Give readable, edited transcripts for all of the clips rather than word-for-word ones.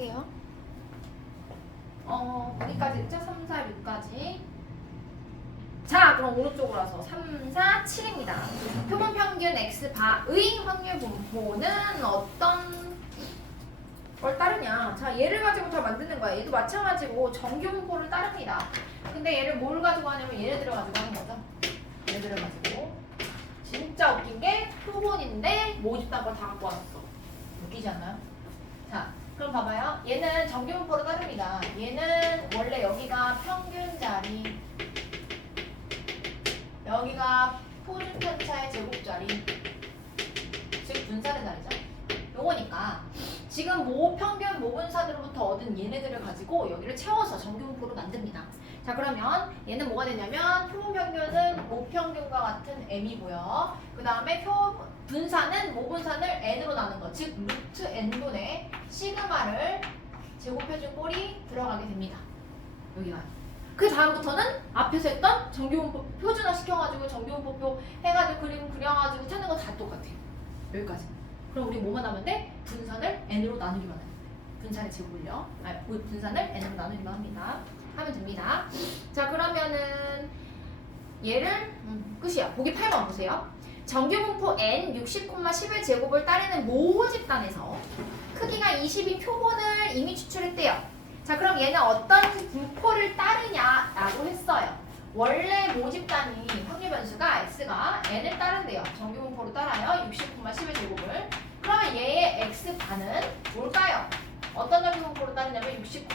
할게요. 어디까지 했죠? 3, 4, 6까지. 자, 그럼 오른쪽으로 와서 3, 4, 7입니다. 표본 평균 X바의 확률 분포는 어떤 걸 따르냐? 자, 얘를 가지고 다 만드는 거야. 얘도 마찬가지고 정규 분포를 따릅니다. 근데 얘를 뭘 가지고 하냐면 얘네들을 가지고 하는 거죠. 얘네들을 가지고. 진짜 웃긴 게 표본인데 모집단 걸 다 갖고 왔어. 웃기지 않나요? 자, 그럼 봐봐요. 얘는 정규 분포를 따릅니다. 얘는 원래 여기가 평균 자리, 여기가 표준 편차의 제곱자리, 즉 분산의 자리죠. 요거니까 지금 모평균 모분산으로부터 얻은 얘네들을 가지고 여기를 채워서 정규분포로 만듭니다. 자, 그러면 얘는 뭐가 되냐면 표본평균은 모평균과 같은 m이고요. 그 다음에 분산은 모분산을 n으로 나눈 것, 즉 루트 n분의 시그마를 제곱해준 꼴이 들어가게 됩니다. 여기가. 그 다음부터는 앞에서 했던 정규분포 표준화 시켜가지고 정규분포표 해가지고 그림 그려가지고 찾는 거 다 똑같아요. 여기까지. 그럼 우리 뭐만 하면 돼? 분산을 n으로 나누기만 해요. 분산의 제곱을요. 분산을 n으로 나누기만 합니다. 하면 됩니다. 자, 그러면은 얘를 끝이야. 보기 8번 보세요. 정규분포 n 60,11 제곱을 따르는 모집단에서 크기가 20인 표본을 이미 추출했대요. 자, 그럼 얘는 어떤 분포를 따르냐라고 했어요. 원래 모집단이 확률 변수가 x가 n을 따른대요. 정규분포로 따라요. 60,11 제곱을. 그러면 얘의 x반은 뭘까요? 어떤 정규분포로 따르냐면 60,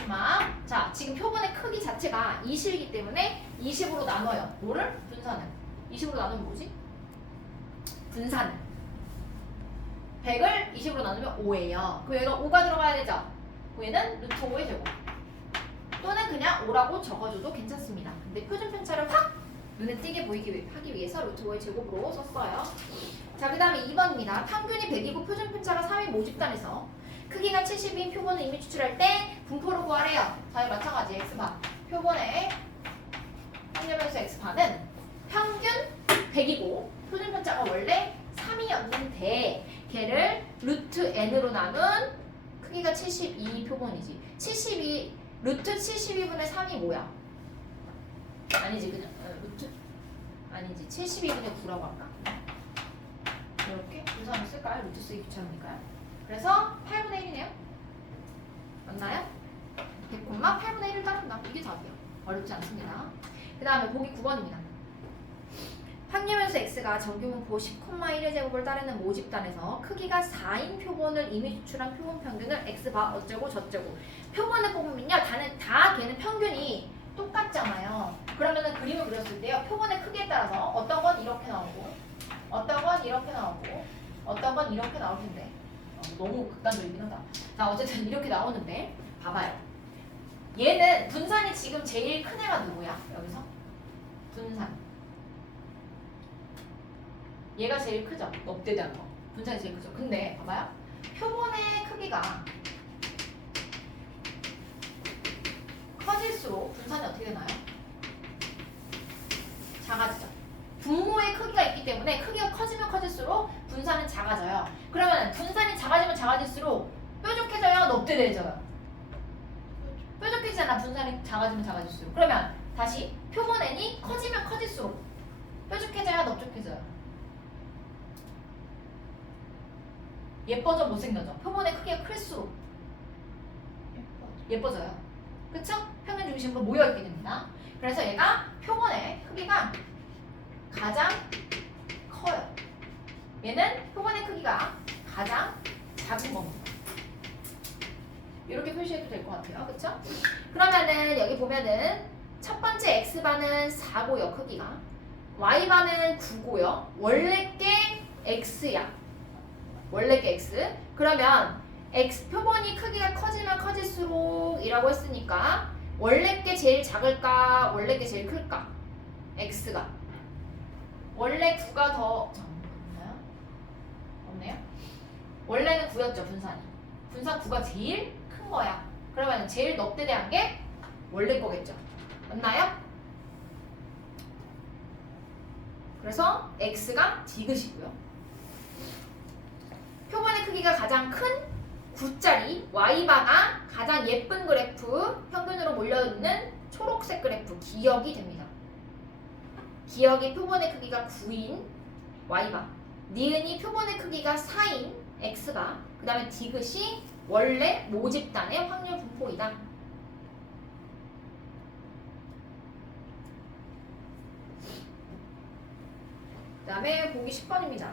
자, 지금 표본의 크기 자체가 20이기 때문에 20으로 나눠요. 뭐를? 분산을. 20으로 나누면 뭐지? 분산을. 100을 20으로 나누면 5예요. 그럼 여기가 5가 들어가야 되죠? 얘는 루트 5의 제곱. 또는 그냥 5라고 적어줘도 괜찮습니다. 근데 표준 편차를 확 눈에 띄게 하기 위해서 루트 5의 제곱으로 썼어요. 자, 그 다음에 2번입니다. 평균이 100이고 표준 편차가 3의 모집단에서 크기가 70인 표본을 이미 추출할 때 분포를 구하래요. 자, 마찬가지 x반. 표본의 확률 변수 x반은 평균 100이고 표준 편차가 원래 3이었는데 걔를 루트 n으로 나눈 크기가 72 표본이지. 72 루트 72분의 3이 뭐야? 아니지, 그냥 루트 아니지. 72분의 9라고 할까? 이렇게 분산을 쓸까요? 루트 쓰기 귀찮으니까요. 그래서 8분의 1이네요. 맞나요? 100, 8분의 1을 따른다. 이게 답이에요. 어렵지 않습니다. 그 다음에 보기 9번입니다. 확률변수 x가 정규분포 10,1의 제곱을 따르는 모집단에서 크기가 4인 표본을 이미 추출한 표본 평균을 x바 어쩌고 저쩌고. 표본을 뽑으면요, 다 걔는 평균이 똑같잖아요. 그러면은 그림을 그렸을 때요, 표본의 크기에 따라서 어떤 건 이렇게 나오고, 어떤 건 이렇게 나오고, 어떤 건 이렇게 나올 텐데. 너무 극단적이긴 하다. 자, 어쨌든 이렇게 나오는데 봐봐요. 얘는 분산이 지금 제일 큰 애가 누구야? 여기서 분산. 얘가 제일 크죠? 넙대대한 거. 분산이 제일 크죠? 근데 봐봐요. 표본의 크기가 커질수록 분산이 어떻게 되나요? 작아지죠. 분모의 크기가 있기 때문에 크기가 커지면 커질수록 분산은 작아져요. 그러면 분산이 작아지면 작아질수록 뾰족해져요? 넙대대해져요? 뾰족해지잖아. 분산이 작아지면 작아질수록. 그러면 다시 표본 n이 커지면 커질수록 뾰족해져요? 넓적해져요? 예뻐져? 못생겨져? 표본의 크기가 클수록 예뻐져요. 그쵸? 평균 중심으로 모여있게 됩니다. 그래서 얘가 표본의 크기가 가장 커요. 얘는 표본의 크기가 가장 작은 겁니다. 이렇게 표시해도 될 것 같아요. 그쵸? 그러면은 여기 보면은 첫 번째 x반은 4고요. 크기가. y반은 9고요. 원래 게 x야. 원래 게 x. 그러면 x 표본이 크기가 커지면 커질수록 이라고 했으니까 원래 게 제일 작을까? 원래 게 제일 클까? x가. 원래 9가 더 없나요? 없네요. 원래는 9였죠, 분산이. 분산 9가 제일 큰 거야. 그러면 제일 넙대대한 게 원래 거겠죠. 맞나요? 그래서 x가 디귿이고요. 표본의 크기가 가장 큰 9짜리 y바가 가장 예쁜 그래프 평균으로 몰려있는 초록색 그래프 기역이 됩니다. 기역이 표본의 크기가 9인 y바, 니은이 표본의 크기가 4인 x바, 그 다음에 디귿이 원래 모집단의 확률 분포이다. 그 다음에 보기 10번입니다.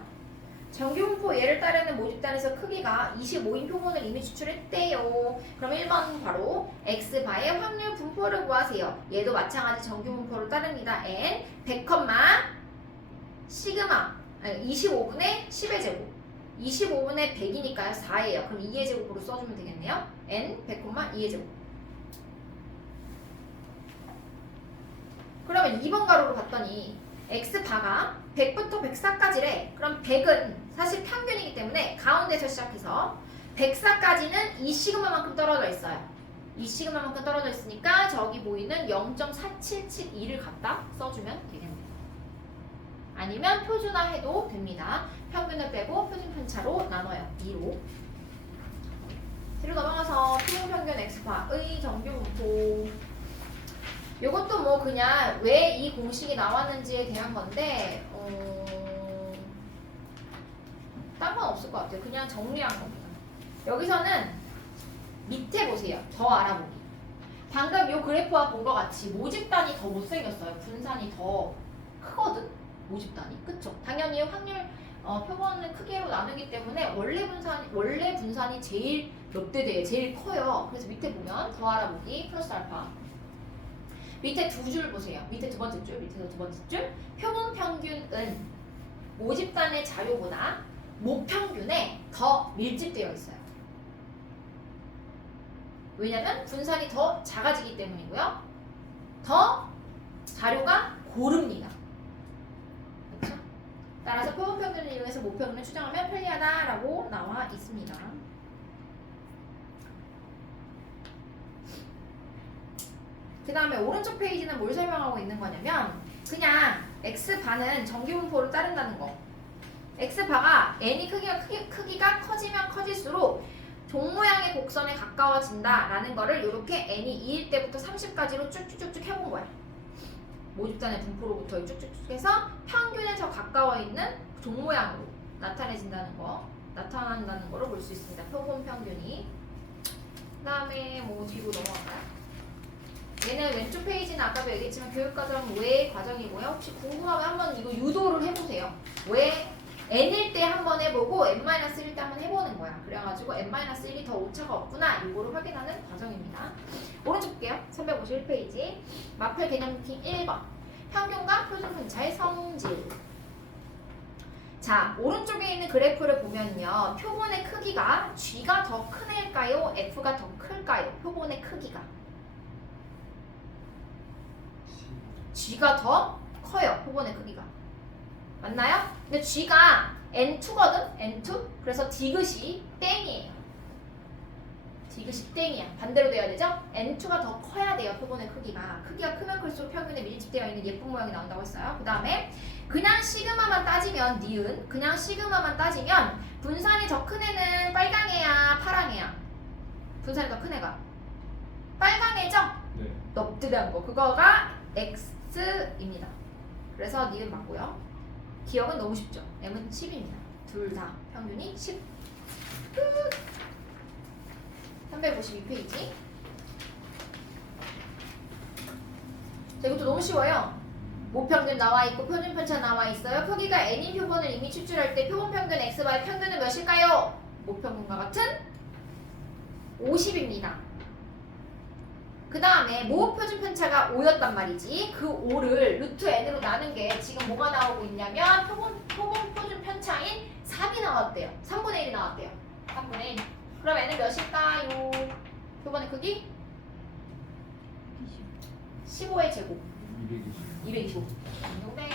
정규분포 예를 따르는 모집단에서 크기가 25인 표본을 이미 추출했대요. 그럼 1번 바로 x바의 확률 분포를 구하세요. 얘도 마찬가지 정규분포를 따릅니다. n 100, 시그마 25분의 10의 제곱 25분의 100이니까요 4예요. 그럼 2의 제곱으로 써주면 되겠네요. n 100, 2의 제곱. 그러면 2번 가로로 봤더니 x바가 100부터 104까지래. 그럼 100은 사실 평균이기 때문에 가운데서 시작해서 104까지는 이 시그마만큼 떨어져 있어요. 이 시그마만큼 떨어져 있으니까 저기 보이는 0.4772를 갖다 써주면 되겠네요. 아니면 표준화해도 됩니다. 평균을 빼고 표준 편차로 나눠요. 2로. 뒤로 넘어가서 표준평균 x바의 정규분포. 이것도 뭐 그냥 왜 이 공식이 나왔는지에 대한 건데 딴 건 없을 것 같아요. 그냥 정리한 겁니다. 여기서는 밑에 보세요. 더 알아보기. 방금 이 그래프와 본 것 같이 모집단이 더 못생겼어요. 분산이 더 크거든. 모집단이. 그쵸? 당연히 확률 표본을 크기로 나누기 때문에 원래 분산이 제일 몇 대 돼요? 제일 커요. 그래서 밑에 보면 더 알아보기 플러스 알파. 밑에 두 줄 보세요. 밑에 두 번째 줄, 밑에서 두 번째 줄. 표본 평균은 모집단의 자료보다 모평균에 더 밀집되어 있어요. 왜냐면 분산이 더 작아지기 때문이고요. 더 자료가 고릅니다. 그렇죠? 따라서 표본 평균을 이용해서 모평균을 추정하면 편리하다라고 나와 있습니다. 그 다음에 오른쪽 페이지는 뭘 설명하고 있는 거냐면 그냥 x바는 정규분포를 따른다는 거. x바가 n이 크기가 커지면 커질수록 종 모양의 곡선에 가까워진다 라는 거를 이렇게 n이 2일 때부터 30까지로 쭉쭉쭉 해본 거야. 모집단의 분포로부터 쭉쭉쭉 해서 평균에 더 가까워 있는 종 모양으로 나타난다는 거를 볼 수 있습니다. 표본 평균이. 그 다음에 뭐 뒤로 넘어갈까요? 얘는 왼쪽 페이지는 아까도 얘기했지만 교육과정 외 과정이고요. 혹시 궁금하면 한번 이거 유도를 해보세요. 왜 n일 때 한번 해보고 n-1일 때 한번 해보는 거야. 그래가지고 n-1이 더 오차가 없구나 이거를 확인하는 과정입니다. 오른쪽 볼게요. 351페이지 마플 개념 킹 1번 평균과 표준 편차의 성질. 자, 오른쪽에 있는 그래프를 보면요. 표본의 크기가 G가 더 큰 애일까요? F가 더 클까요? 표본의 크기가 G가 더 커요. 표본의 크기가. 맞나요? 근데 G가 N2거든? N2? 그래서 디귿이 땡이에요. 디귿이 땡이야. 반대로 돼야 되죠? N2가 더 커야 돼요. 표본의 크기가. 크기가 크면 클수록 평균에 밀집되어 있는 예쁜 모양이 나온다고 했어요. 그 다음에 그냥 시그마만 따지면 니은 그냥 시그마만 따지면 분산이 더 큰 애는 빨강 애야 파랑 애야? 분산이 더 큰 애가 빨강 애죠? 네. 넙드한 거. 그거가 X입니다. 그래서 니은 맞고요. 기억은 너무 쉽죠? M은 10입니다. 둘 다 평균이 10. 끝! 352페이지. 자, 이것도 너무 쉬워요. 모평균 나와 있고 표준 편차 나와 있어요. 크기가 n인 표본을 이미 추출할 때 표본 평균 x바의 평균은 몇일까요? 모평균과 같은 50입니다. 그 다음에 모 표준 편차가 5였단 말이지. 그 5를 루트 n으로 나눈 게 지금 뭐가 나오고 있냐면 표본 표준 편차인 3이 나왔대요. 3분의 1이 나왔대요. 3분의 1. 그럼 n은 몇일까요? 표본의 크기? 15의 제곱. 225. 정답.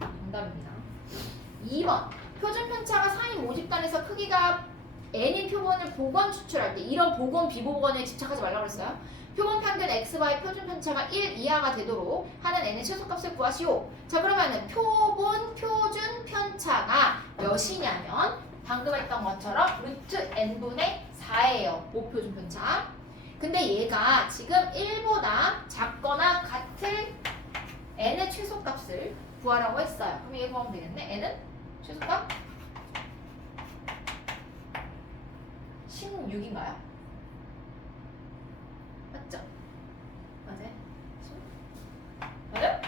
정답입니다. 2번. 표준 편차가 4인 모집단에서 크기가 n인 표본을 복원 추출할 때 이런 복원 비복원에 집착하지 말라고 했어요. 표본 평균 x바의 표준 편차가 1 이하가 되도록 하는 n의 최소값을 구하시오. 자, 그러면은 표본 표준 편차가 몇이냐면 방금 했던 것처럼 루트 n분의 4예요. 모표준 편차. 근데 얘가 지금 1보다 작거나 같을 n의 최소값을 구하라고 했어요. 그럼 얘 구하면 되겠네. n은 최소값 16인가요? 맞죠? 맞아요? 맞아요?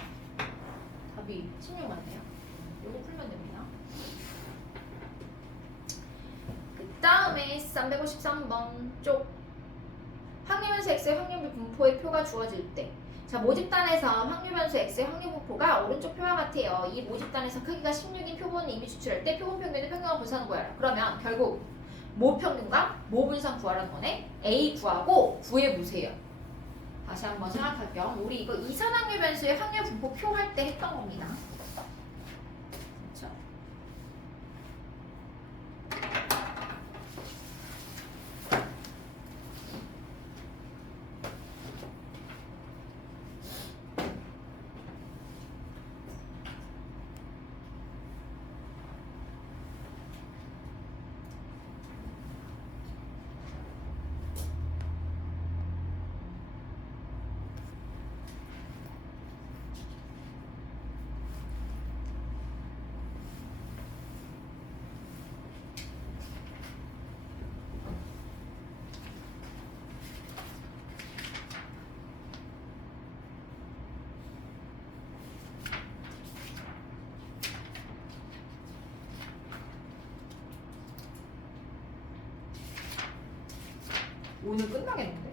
답이 16 맞네요. 요거 풀면 됩니다. 그 다음에 353번 쪽 확률변수 x의 확률 분포의 표가 주어질 때 자, 모집단에서 확률변수 x의 확률 분포가 오른쪽 표와 같아요. 이 모집단에서 크기가 16인 표본을 이미 추출할 때 표본 평균의 평균과 분산을 구하라. 그러면 결국 모 평균과 모 분산 구하라는 거네. A 구하고 구해보세요. 다시 한번 생각할 겸 우리 이거 이산확률 변수의 확률 분포 표 할 때 했던 겁니다. 그렇죠? 오늘 끝나겠는데?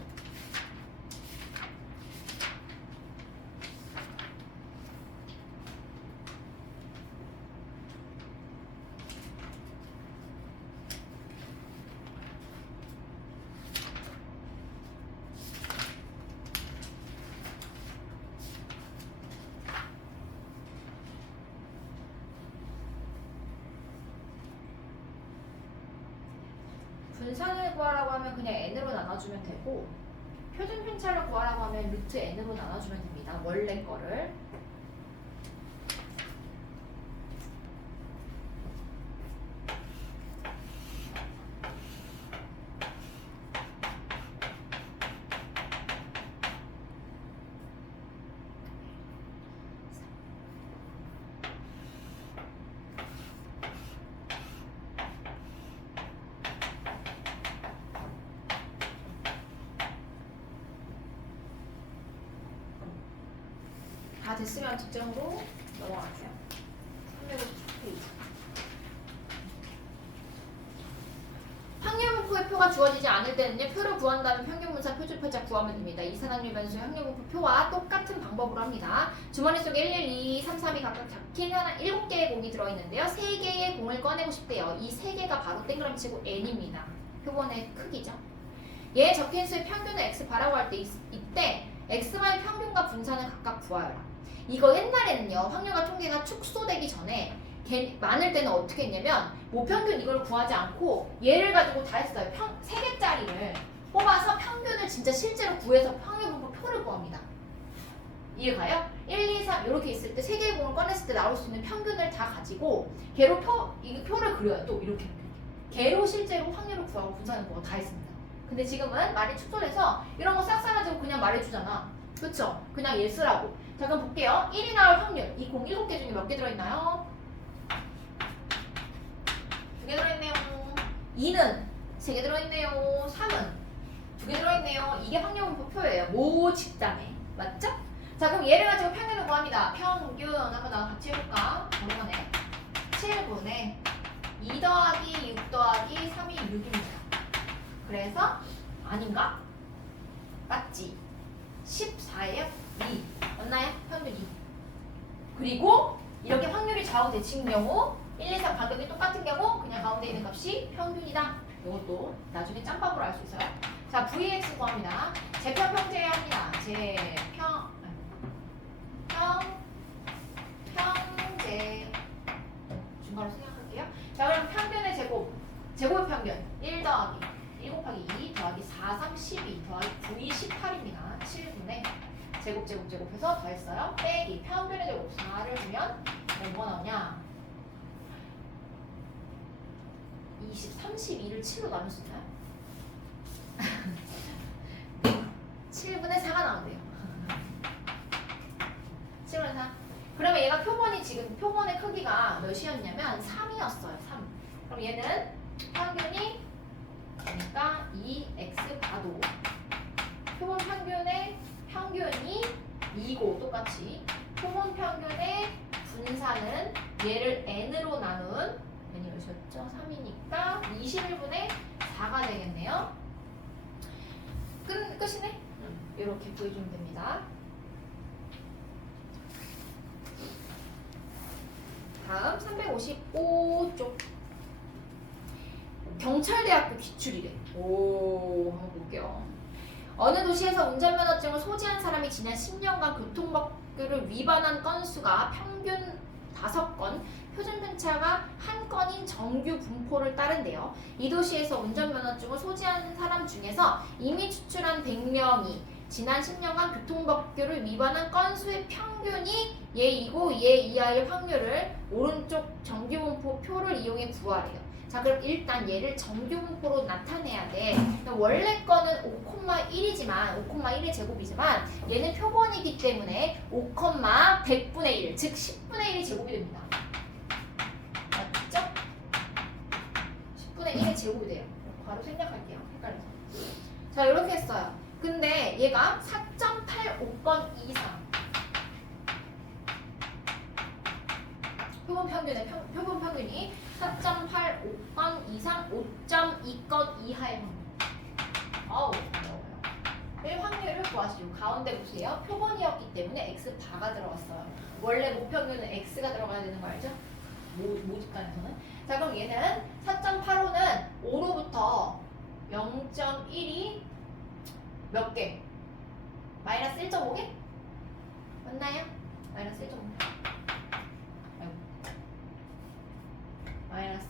분산을 구하라고 하면 그냥 n으로 나눠주면 되고 표준 편차를 구하라고 하면 루트 n으로 나눠주면 됩니다. 원래 거를. 다 됐으면 뒷장으로 넘어갈게요. 350페이지. 확률 분포의 표가 주어지지 않을 때는요. 표를 구한다면 평균 분산 표준 편차 구하면 됩니다. 이산확률 변수의 확률 분포 표와 똑같은 방법으로 합니다. 주머니 속에 1, 1, 2, 3, 3이 각각 적힌 하나 7개의 공이 들어있는데요. 3개의 공을 꺼내고 싶대요. 이 3개가 바로 땡그라미 치고 n입니다. 표본의 크기죠. 얘 적힌 수의 평균을 x 바라고 할 때 이때 x와의 평균과 분산을 각각 구하여라. 이거 옛날에는요. 확률과 통계가 축소되기 전에 많을 때는 어떻게 했냐면 모평균 이걸 구하지 않고 얘를 가지고 다 했어요. 3개짜리를 뽑아서 평균을 진짜 실제로 구해서 확률 분포 표를 구합니다. 이해가요? 1, 2, 3 이렇게 있을 때 3개의 공을 꺼냈을 때 나올 수 있는 평균을 다 가지고 걔로 이 표를 그려요. 또 이렇게 걔로 실제로 확률을 구하고 분산을 구하고 다 했습니다. 근데 지금은 말이 축소돼서 이런 거 싹 사라지고 그냥 말해주잖아. 그쵸? 그냥 얘 쓰라고. 자 그럼 볼게요. 1이 나올 확률. 이 공 7개 중에 몇 개 들어있나요? 2개 들어있네요. 2는 3개 들어있네요. 3은 2개 들어있네요. 이게 확률 분포 표예요. 모 집단에. 맞죠? 자 그럼 얘를 가지고 평균을 구합니다. 평균 한번 나랑 같이 해볼까? 오랜만에 7분의 2 더하기 6 더하기 3이 6입니다. 그래서 아닌가? 맞지? 14예요? 2 맞나요? 평균 2 그리고 이렇게 확률이 좌우 대칭인 경우 1, 2, 3 간격이 똑같은 경우 그냥 가운데 있는 값이 평균이다. 이것도 나중에 짬밥으로 알 수 있어요. 자 vx 구합니다. 재평평제해야 합니다. 평제 중괄호 생각할게요. 자 그럼 평균의 제곱의 평균 1 더하기 1 곱하기 2 더하기 4, 3, 12 더하기 9, 2, 18입니다. 7분의 제곱해서 더했어요. 빼기 평균의 제곱 4를 주면 뭐가 나오냐? 20, 32를 7로 나눌 수 있나요? 7분의 4가 나온대요. 7분의 4. 그러면 얘가 표본이 지금 표본의 크기가 몇이었냐면 3이었어요. 3. 그럼 얘는 평균이 그러니까 2x 바도 표본 평균의 평균이 2고 똑같이 표본 평균의 분산은 얘를 n으로 나눈 n이 몇이었죠? 3이니까 21분의 4가 되겠네요. 끝이네? 이렇게 구해주면 됩니다. 다음 355쪽 경찰대학교 기출이래. 오, 한번 볼게요. 어느 도시에서 운전면허증을 소지한 사람이 지난 10년간 교통법규를 위반한 건수가 평균 5건, 표준편차가 1건인 정규 분포를 따른대요. 이 도시에서 운전면허증을 소지한 사람 중에서 이미 추출한 100명이 지난 10년간 교통법규를 위반한 건수의 평균이 얘이고 얘 이하일 확률을 오른쪽 정규분포 표를 이용해 구하래요. 자, 그럼 일단 얘를 정규분포로 나타내야 돼. 원래 거는 5,1이지만 5,1의 제곱이지만 얘는 표본이기 때문에 5,100분의 1, 즉 10분의 1이 제곱이 됩니다. 맞죠? 10분의 1의 제곱이 돼요. 바로 생략할게요. 헷갈려서. 자, 이렇게 했어요. 근데 얘가 4.85건 이상 표본 평균이 4.85건 이상 5.2건 이하의 확률. 어우, 어려워요. 이 확률을 구하시죠. 가운데 보세요. 표본이었기 때문에 x 바가 들어갔어요. 원래 모평균은 x가 들어가야 되는 거 알죠? 모집단에서는. 자, 그럼 얘는 4.85는 5로부터 0.1이 몇 개? 마이너스 1.5개? 맞나요? 마이너스 1.5. 마이너스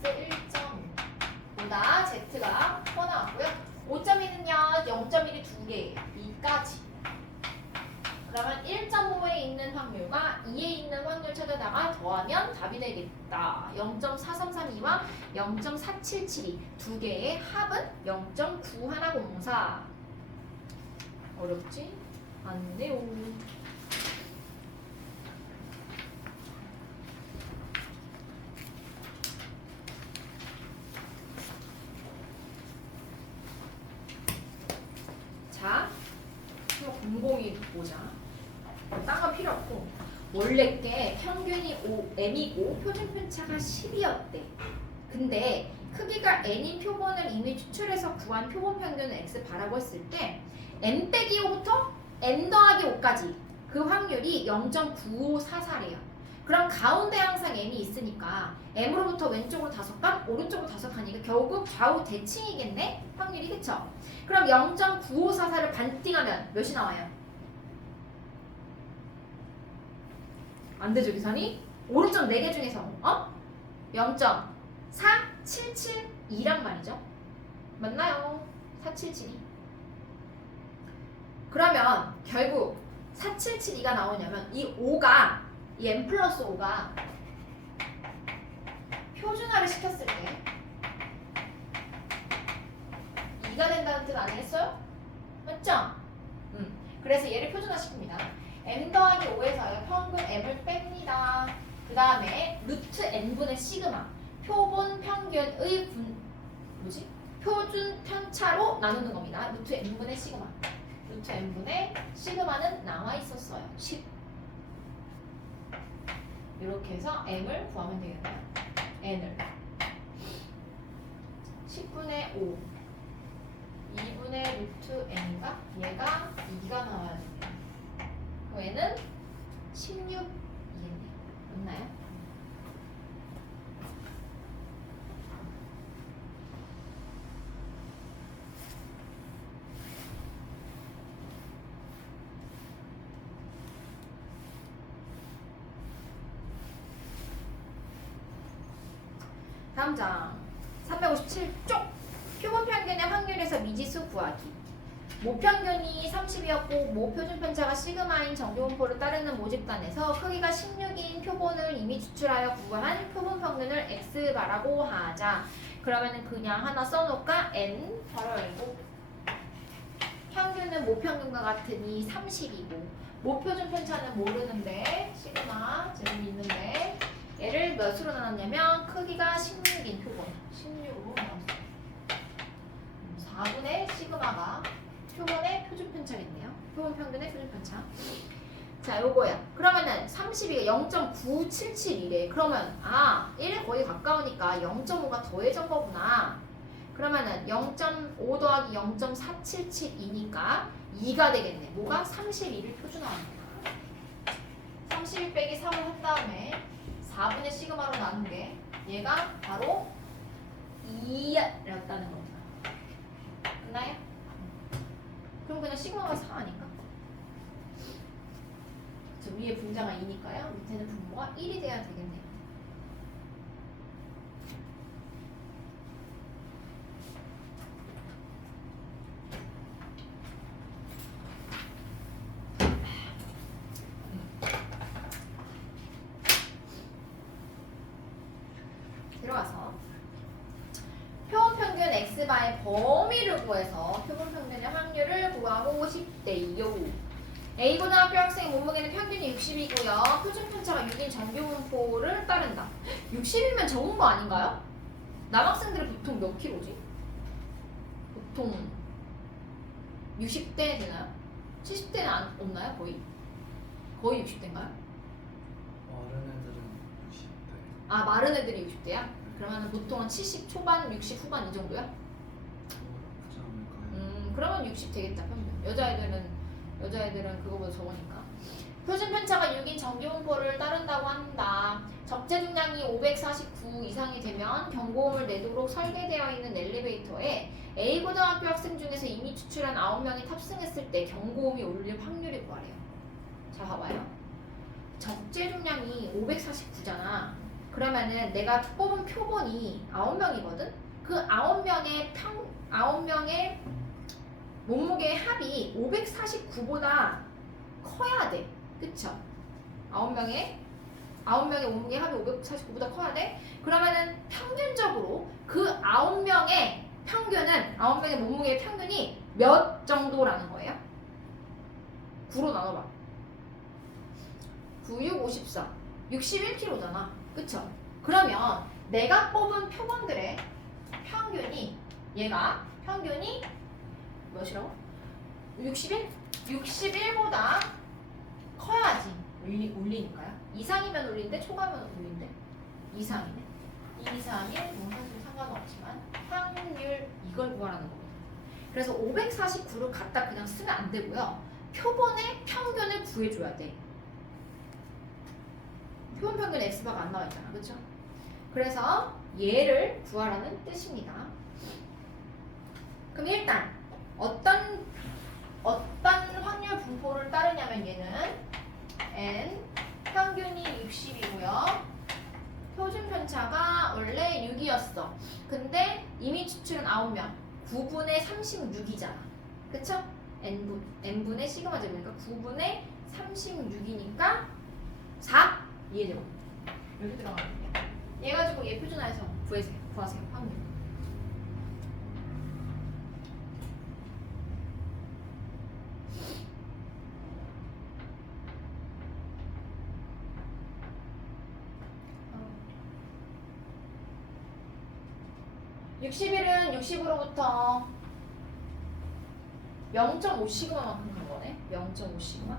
1.5보다 z가 커 나왔고요. 5.2는요 0.1이 2개예요. 2까지. 그러면 1.5에 있는 확률과 2에 있는 확률 찾아다가 더하면 답이 되겠다. 0.4332와 0.477이 두 개의 합은 0.9104. 어렵지 않네요. 자, 공공이 보자. 딴 건 필요 없고 원래 게 평균이 m이고 표준편차가 10이었대. 근데 크기가 n인 표본을 이미 추출해서 구한 표본 평균을 x 바라고 했을 때 n 빼기 5부터 n 더하기 5까지 그 확률이 0.9544래요. 그럼 가운데 항상 n이 있으니까 m으로부터 왼쪽으로 5칸, 오른쪽으로 5칸이니까 결국 좌우 대칭이겠네? 확률이. 그쵸? 그럼 0.9544를 반띵하면 몇이 나와요? 안 되죠, 계산이? 오른쪽 4개 중에서 0.4772란 말이죠. 맞나요? 477이. 그러면 결국 4772가 나오냐면 이 5가 이 n 플러스 5가 표준화를 시켰을 때 2가 된다는 뜻 아니겠어요? 맞죠? 그래서 얘를 표준화 시킵니다. m 더하기 5에서요 평균 m을 뺍니다. 그 다음에 루트 n분의 시그마 표본 평균의 표준 편차로 나누는 겁니다. 루트 n분의 시그마. 루트 n분의 시그마는 나와 있었어요. 10. 이렇게 해서 m을 구하면 되겠네요. n을 10분의 5 2분의 루트 n가 얘가 2가 나와야 됩니다. 그럼 얘는 16이겠네요. 맞나요? 다음 장 357쪽 표본 평균의 확률에서 미지수 구하기. 모평균이 30이었고 모표준 편차가 시그마인 정규분포를 따르는 모집단에서 크기가 16인 표본을 이미 추출하여 구한 표본 평균을 x바라고 하자. 그러면은 그냥 하나 써놓을까? n 바로 알고 표준편차는 모평균과 같으니 30이고 모표준 편차는 모르는데 시그마 제곱이 있는데 얘를 몇으로 나눴냐면 크기가 16인 표본 16으로 나눴어요. 4분의 시그마가 표본의 표준 편차겠네요. 표본 평균의 표준 편차. 자, 요거야. 그러면은 32가 0.9771이래. 그러면 1에 거의 가까우니까 0.5가 더해진 거구나. 그러면은 0.5 더하기 0.4772니까 2가 되겠네. 뭐가? 32를 표준화합니다. 31 빼기 3을 한 다음에 4분의 시그마로 나눈 게 얘가 바로 2였다는 겁니다. 끝나요? 그럼 그냥 시그마가 4 아닌가? 저 위에 분자가 2니까요. 밑에는 분모가 1이 돼야 되겠네요. 들어가서 표본 평균 x바의 범위를 구해서 표본 평균의 확률을 구하고 싶대요. A고등학교 학생 몸무게는 평균이 60이고요. 표준 편차가 6인 정규 분포를 따른다. 60이면 적은 거 아닌가요? 남학생들은 보통 몇 킬로지? 보통 60대 되나요? 70대는 없나요? 거의 60대인가요? 마른 애들은 60대. 마른 애들이 60대야? 그러면 보통은 70 초반, 60 후반 이 정도야? 나쁘지 않을까요? 그러면 60 되겠다 평균. 여자애들은 그거보다 적으니까. 표준 편차가 6인 정규 분포를 따른다고 한다. 적재 중량이 549 이상이 되면 경고음을 내도록 설계되어 있는 엘리베이터에 A고등학교 학생 중에서 이미 추출한 9명이 탑승했을 때 경고음이 울릴 확률이 구하래요. 자, 봐봐요. 적재 중량이 549잖아. 그러면은 내가 뽑은 표본이 9명이거든? 그 9명의 몸무게의 합이 549보다 커야 돼. 그쵸? 9명의 몸무게 합이 549보다 커야 돼. 그러면은 평균적으로 그 9명의 몸무게의 평균이 몇 정도라는 거예요? 9로 나눠봐. 9, 6, 54. 61kg잖아. 그쵸? 그러면 내가 뽑은 표본들의 평균이 몇이라고? 61? 61보다 커야지 울리니까요. 이상이면 울린데 초과면 울린데 이상이네. 2, 3, 1 뭐 사실 상관은 없지만 확률 이걸 구하라는 거거든요. 그래서 549를 갖다 그냥 쓰면 안 되고요. 표본의 평균을 구해줘야 돼. 표본 평균 x바가 안 나와 있잖아. 그렇죠? 그래서 얘를 구하라는 뜻입니다. 그럼 일단 어떤 확률 분포를 따르냐면 얘는 n 평균이 60이고요. 표준 편차가 원래 6이었어. 근데 이미 추출은 9명. 9분의 36이잖아. 그쵸? n분의 시그마 제곱이니까 9분의 36이니까 4 이해되고 이렇게 들어가거든요. 얘 가지고 얘 표준화해서 구하세요. 확률. 어. 60일은 60으로부터 0.5 시그마만큼 간 거네. 0.5 시그마.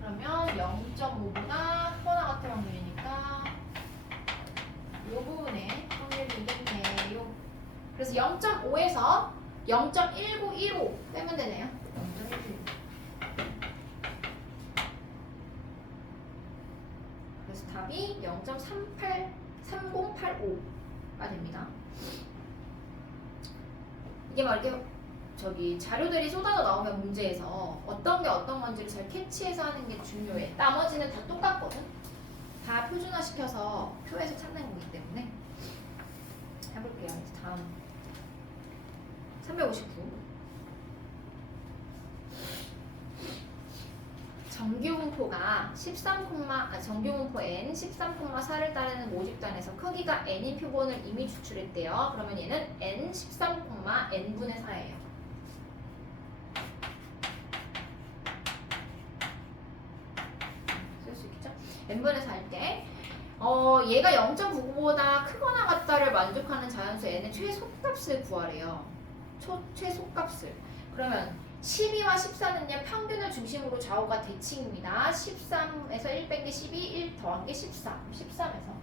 그러면 0.5보다 크거나 같을 확률이니까 이 부분에 확률이 이겠네요. 그래서 0.5에서 0.1915 빼면 되네요. 0.1915. 그래서 답이 0.3085가 됩니다. 이게 막 이렇게 자료들이 쏟아져 나오면 문제에서 어떤 게 어떤 건지를 잘 캐치해서 하는 게 중요해. 나머지는 다 똑같거든. 다 표준화시켜서 표에서 찾는 거기 때문에 해볼게요. 이제 다음 359 정규분포가 정규분포 n 13,4를 따르는 모집단에서 크기가 n인 표본을 이미 추출했대요. 그러면 얘는 n 13,n분의 4예요. n분의 4일 때 얘가 0.99보다 크거나 같다를 만족하는 자연수 n의 최소값을 구하래요. 최소값을. 그러면 12와 14는요 평균을 중심으로 좌우가 대칭입니다. 13에서 1 뺀 게 12, 1 더한 게 13. 13에서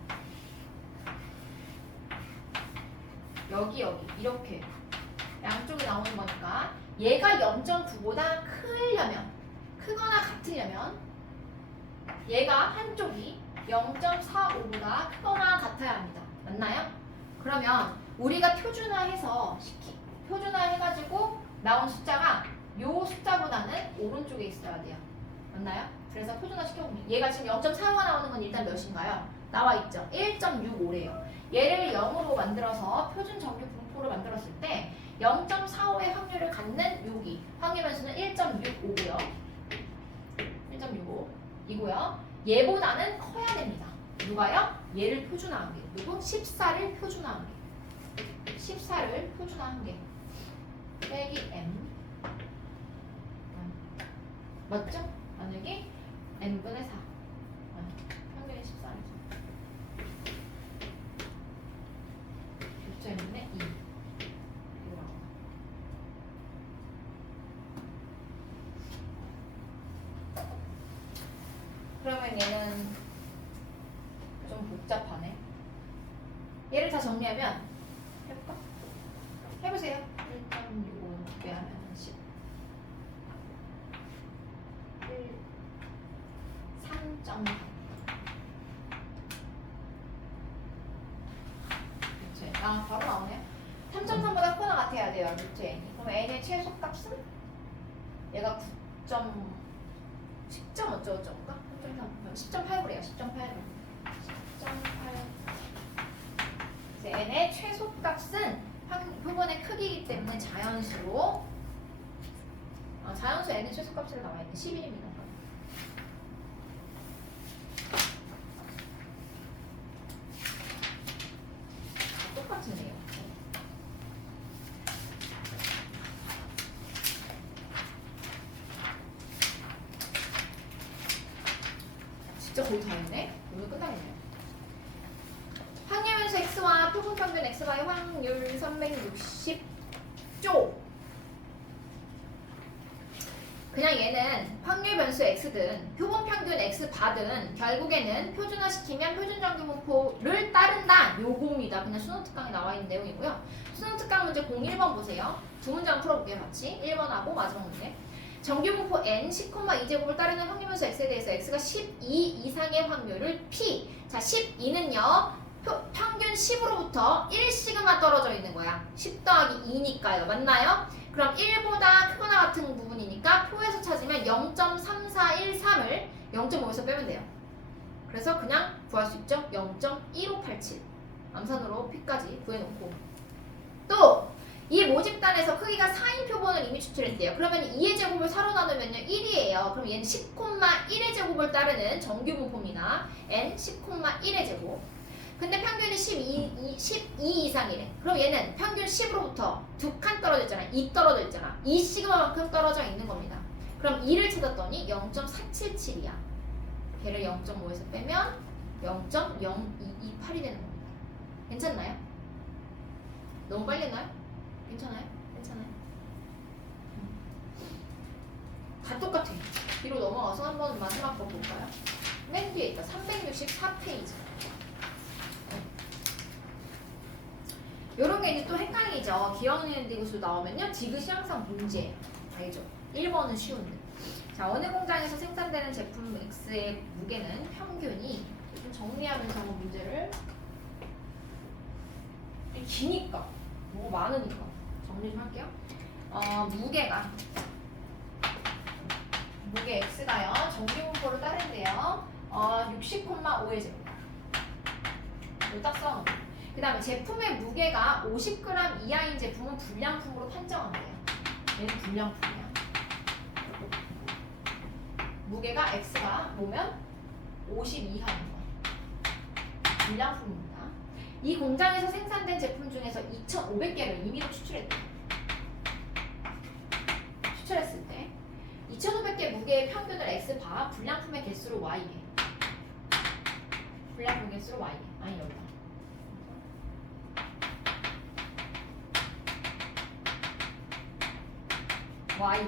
여기 이렇게 양쪽이 나오는 거니까 얘가 0.9보다 크거나 같으려면 얘가 한쪽이 0.45보다 크거나 같아야 합니다. 맞나요? 그러면 우리가 표준화해가지고 나온 숫자가 요 숫자보다는 오른쪽에 있어야 돼요. 맞나요? 그래서 표준화 시켜보면 얘가 지금 0.45가 나오는 건 일단 몇인가요? 나와 있죠. 1.65래요. 얘를 0으로 만들어서 표준 정규 분포로 만들었을 때 0.45의 확률을 갖는 여기 확률 변수는 1.65고요. 1.65 이고요. 얘보다는 커야 됩니다. 누가요? 얘를 표준화한 게. 누구? 14를 표준화한 게. 14를 표준화한 게. 빼기 m. 맞죠? 만약에 n분의 4. 평균이 14에서. 교체했는데 2. 그러면 얘는 좀 복잡하네. 얘를 다 정리하면 해볼까? 해보세요. 1.65 빼하면 10. 3.8. 그치? 바로 나오네요. 3.3보다 크거나 같아야 돼요. 루트 n이. 그럼 n의 최소값은 얘가 10점 어쩌고저쩌고가? 10.8 그래요. 10.8. n의 최소값은 표본의 크기이기 때문에 자연수로 자연수 n의 최소값으로 나와 있는 11입니다. 똑같은데요. 진짜 거의 다 했네? 오늘 끝나겠네요. 확률변수 x와 표본평균 x와의 확률 360조. 그냥 얘는 확률변수 x든 표본평균 x 바든 결국에는 표준화시키면 표준정규분포를 따른다. 요겁니다. 그냥 수능특강에 나와 있는 내용이고요. 수능특강 문제 01번 보세요. 두 문장 풀어볼게요. 같이 1번하고 마지막 문제. 정규분포 n 10,2제곱을 따르는 확률변수 x에 대해서 x가 12 이상의 확률을 p. 자, 12는요. 평균 10으로부터 1시그마 떨어져 있는 거야. 10 더하기 2니까요. 맞나요? 그럼 1보다 크거나 같은 부분이니까 표에서 찾으면 0.3413을 0.5에서 빼면 돼요. 그래서 그냥 구할 수 있죠. 0.1587 암산으로 p까지 구해놓고 또 이 모집단에서 크기가 4인 표본을 이미 추출했대요. 그러면 2의 제곱을 4로 나누면요 1이에요. 그럼 얘는 10,1의 제곱을 따르는 정규분포입니다. n 10,1의 제곱. 근데 평균이 12 이상이래. 그럼 얘는 평균 10으로부터 2칸 떨어져 있잖아. 2 떨어져 있잖아. 2시그마만큼 떨어져 있는 겁니다. 그럼 2를 찾았더니 0.477이야. 걔를 0.5에서 빼면 0.0228이 되는 겁니다. 괜찮나요? 너무 빨리 했나요? 괜찮아요? 괜찮아요? 다 똑같아. 뒤로 넘어가서 한번 마지막 거 볼까요? 맨 뒤에 있다. 364페이지. 요런 게 이제 또 헷갈리죠. 기억력 디귿으로 나오면요. 디귿이 항상 문제예요. 알죠? 1번은 쉬운데. 자, 어느 공장에서 생산되는 제품 X의 무게는 평균이 좀 정리하면서 한번 문제를 기니까 뭐가 많으니까 정리 좀 할게요. 무게 X가요. 정규분포를 따른대요. 60,5의 제곱. 이거 딱 써놓고. 그 다음에 제품의 무게가 50g 이하인 제품은 불량품으로 판정한대요. 얘는 불량품이야. 무게가 X가 뭐면 50 이하인 거. 불량품입니다. 이 공장에서 생산된 제품 중에서 2,500개를 임의로 추출했대요. 추출했을 때 2,500개 무게의 평균을 X바 불량품의 개수로 Y해. 불량품 개수로 y 아니 여기다. y개.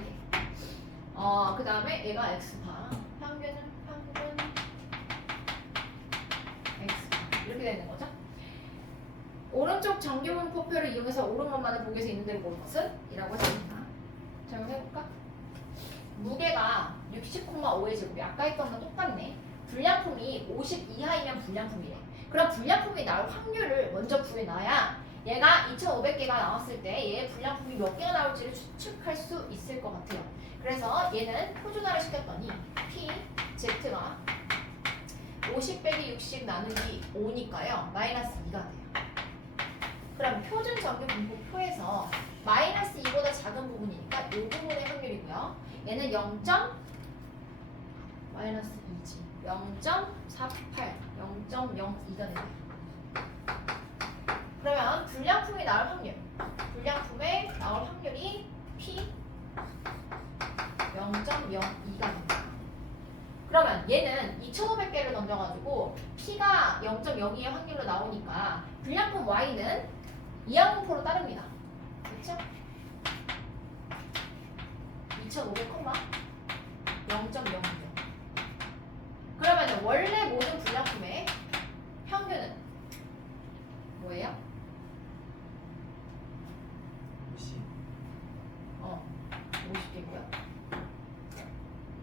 그 다음에 얘가 x파. 평균 x파. 이렇게 되는 거죠. 오른쪽 정규분포표를 이용해서 옳은 것만을 보기 위해서 있는 대로 보는 것은? 이라고 했습니다. 자, 한번 해볼까? 무게가 60,5의 제곱이 아까 했던 거랑 똑같네. 불량품이 50 이하이면 불량품이래. 그럼 불량품이 나올 확률을 먼저 구해놔야 얘가 2,500개가 나왔을 때 얘의 불량품이 몇 개가 나올지를 추측할 수 있을 것 같아요. 그래서 얘는 표준화를 시켰더니 P, Z가 50 빼기 60 나누기 5니까요. 마이너스 2가 돼요. 그럼 표준 정규 분포표에서 마이너스 2보다 작은 부분이니까 이 부분의 확률이고요. 얘는 0. 마이너스 2지. 0.48, 0.02가 됩니다. 그러면 불량품이 나올 확률, 불량품에 나올 확률이 P 0.02가 됩니다. 그러면 얘는 2,500개를 던져가지고 P가 0.02의 확률로 나오니까 불량품 Y는 이항분포로 따릅니다. 그렇죠? 2,500, 0.06. 그러면 원래 모든 불량품의 평균은 뭐예요? 50. 50개고요.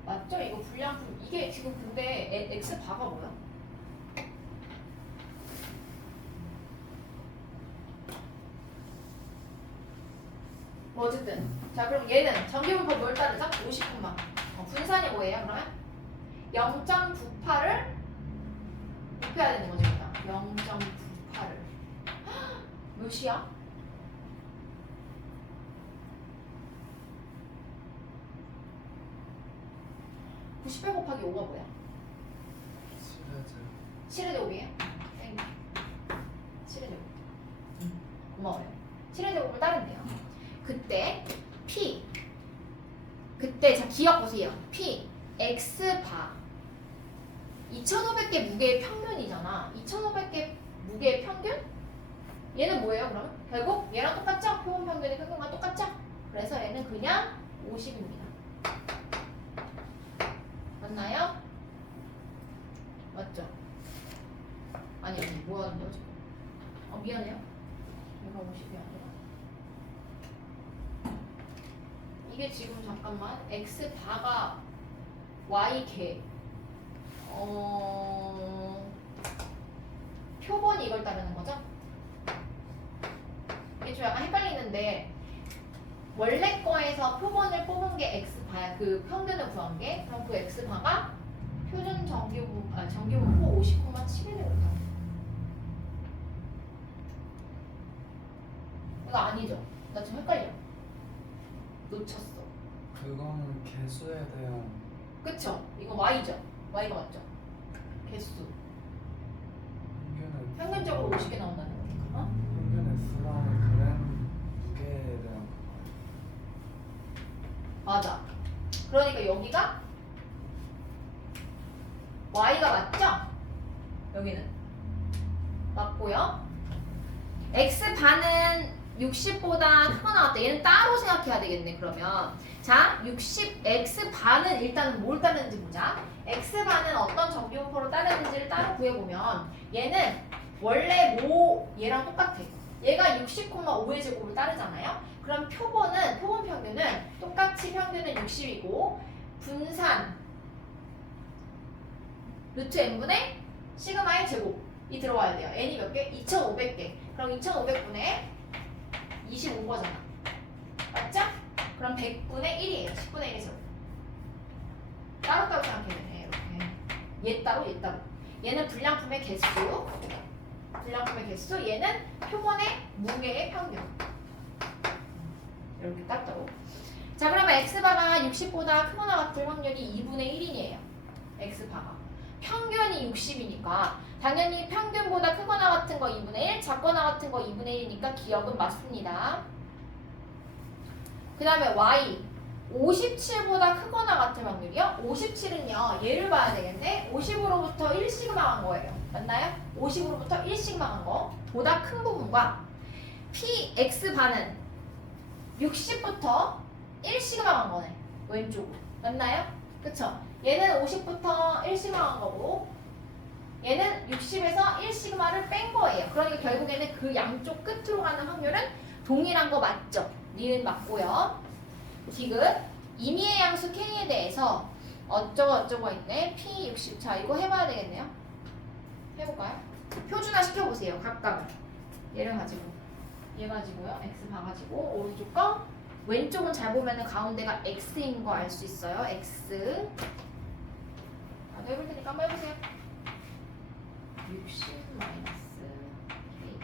맞죠? 이거 불량품 이게 지금 근데 x 바가 뭐야? 뭐 어쨌든 자 그럼 얘는 정규분포 뭘 따르죠? 50콤마 분산이 뭐예요 그러면? 0.98을 곱해야 되는 거죠 0.98을 몇이야? 98 곱하기 5가 뭐야? 7의 제곱이에요? 땡 7의 제곱 고마워요 7의 제곱을 따른대요 그때 P 그때 자 기억 보세요 P X바 2,500개 무게의 평균이잖아 2,500개 무게의 평균? 얘는 뭐예요 그러면? 결국 얘랑 똑같죠? 표본 평균의 평균과 똑같죠? 그래서 얘는 그냥 50입니다 맞나요? 맞죠? 아니 뭐 하는 거지? 미안해요 얘가 50이 아니라 이게 지금 잠깐만 x 바가 y 개 표본이 이걸 따르는 거죠? 이게 좀 약간 헷갈리는데 원래 거에서 표본을 뽑은 게 x 바야 그 평균을 구한 게 그럼 그 x 바가 표준 정규분포 50,7이 되겠다. 이거 아니죠? 나 좀 헷갈려. 놓쳤어. 그거는 개수에 대한 그쵸? 이거 y죠? y가 맞죠? 개수. 평균적으로 50개 나온다는 거. 어? 평균의 수랑 그램 무게에 대한 맞아. 그러니까 여기가 y가 맞죠? 여기는 맞고요. x 반은 60보다 크거 나왔다. 얘는 따로 생각해야 되겠네. 그러면 자, 60 x 반은 일단 뭘 따르는지 보자. x 반은 어떤 정규분포로 따르는지를 따로 구해보면 얘는 원래 얘랑 똑같아. 얘가 60,5의 제곱을 따르잖아요. 그럼 표본 평균은 똑같이 평균은 60이고 분산 루트 n분의 시그마의 제곱이 들어와야 돼요. n이 몇 개? 2,500개. 그럼 2,500분의 25거잖아. 맞죠? 그럼 100분의 1이에요. 10분의 1의 제곱. 따로따로 생각해야 되네. 이렇게. 얘 따로, 얘 따로. 얘는 불량품의 개수. 얘는 표본의 무게의 평균. 이렇게 따로. 자, 그러면 x바가 60보다 크거나 같을 확률이 2분의 1이에요. x바가. 평균이 60이니까 당연히 평균보다 크거나 같은 거 2분의 1, 작거나 같은 거 2분의 1이니까 기억은 맞습니다. 그 다음에 y 57보다 크거나 같을 확률이요. 57은요. 얘를 봐야 되겠네. 50으로부터 1시그마 간 거예요. 맞나요? 50으로부터 1씩만 한 거 보다 큰 부분과 px반은 60부터 1시그마 한 거네. 왼쪽으로. 맞나요? 그쵸? 얘는 50부터 1시그마 한 거고 얘는 60에서 1시그마를 뺀 거예요. 그러니까 결국에는 그 양쪽 끝으로 가는 확률은 동일한 거 맞죠? 니은 맞고요. 디귿 임의의 양수 k에 대해서 어쩌고 있네. p60. 자 이거 해봐야 되겠네요. 해볼까요? 표준화 시켜보세요. 각각을. 얘를 가지고 얘 가지고요. x 봐가지고 오른쪽 거 왼쪽은 잘 보면은 가운데가 x인 거 알 수 있어요. x. 나도 해볼 테니까 한번 해보세요. 60 마이너스 k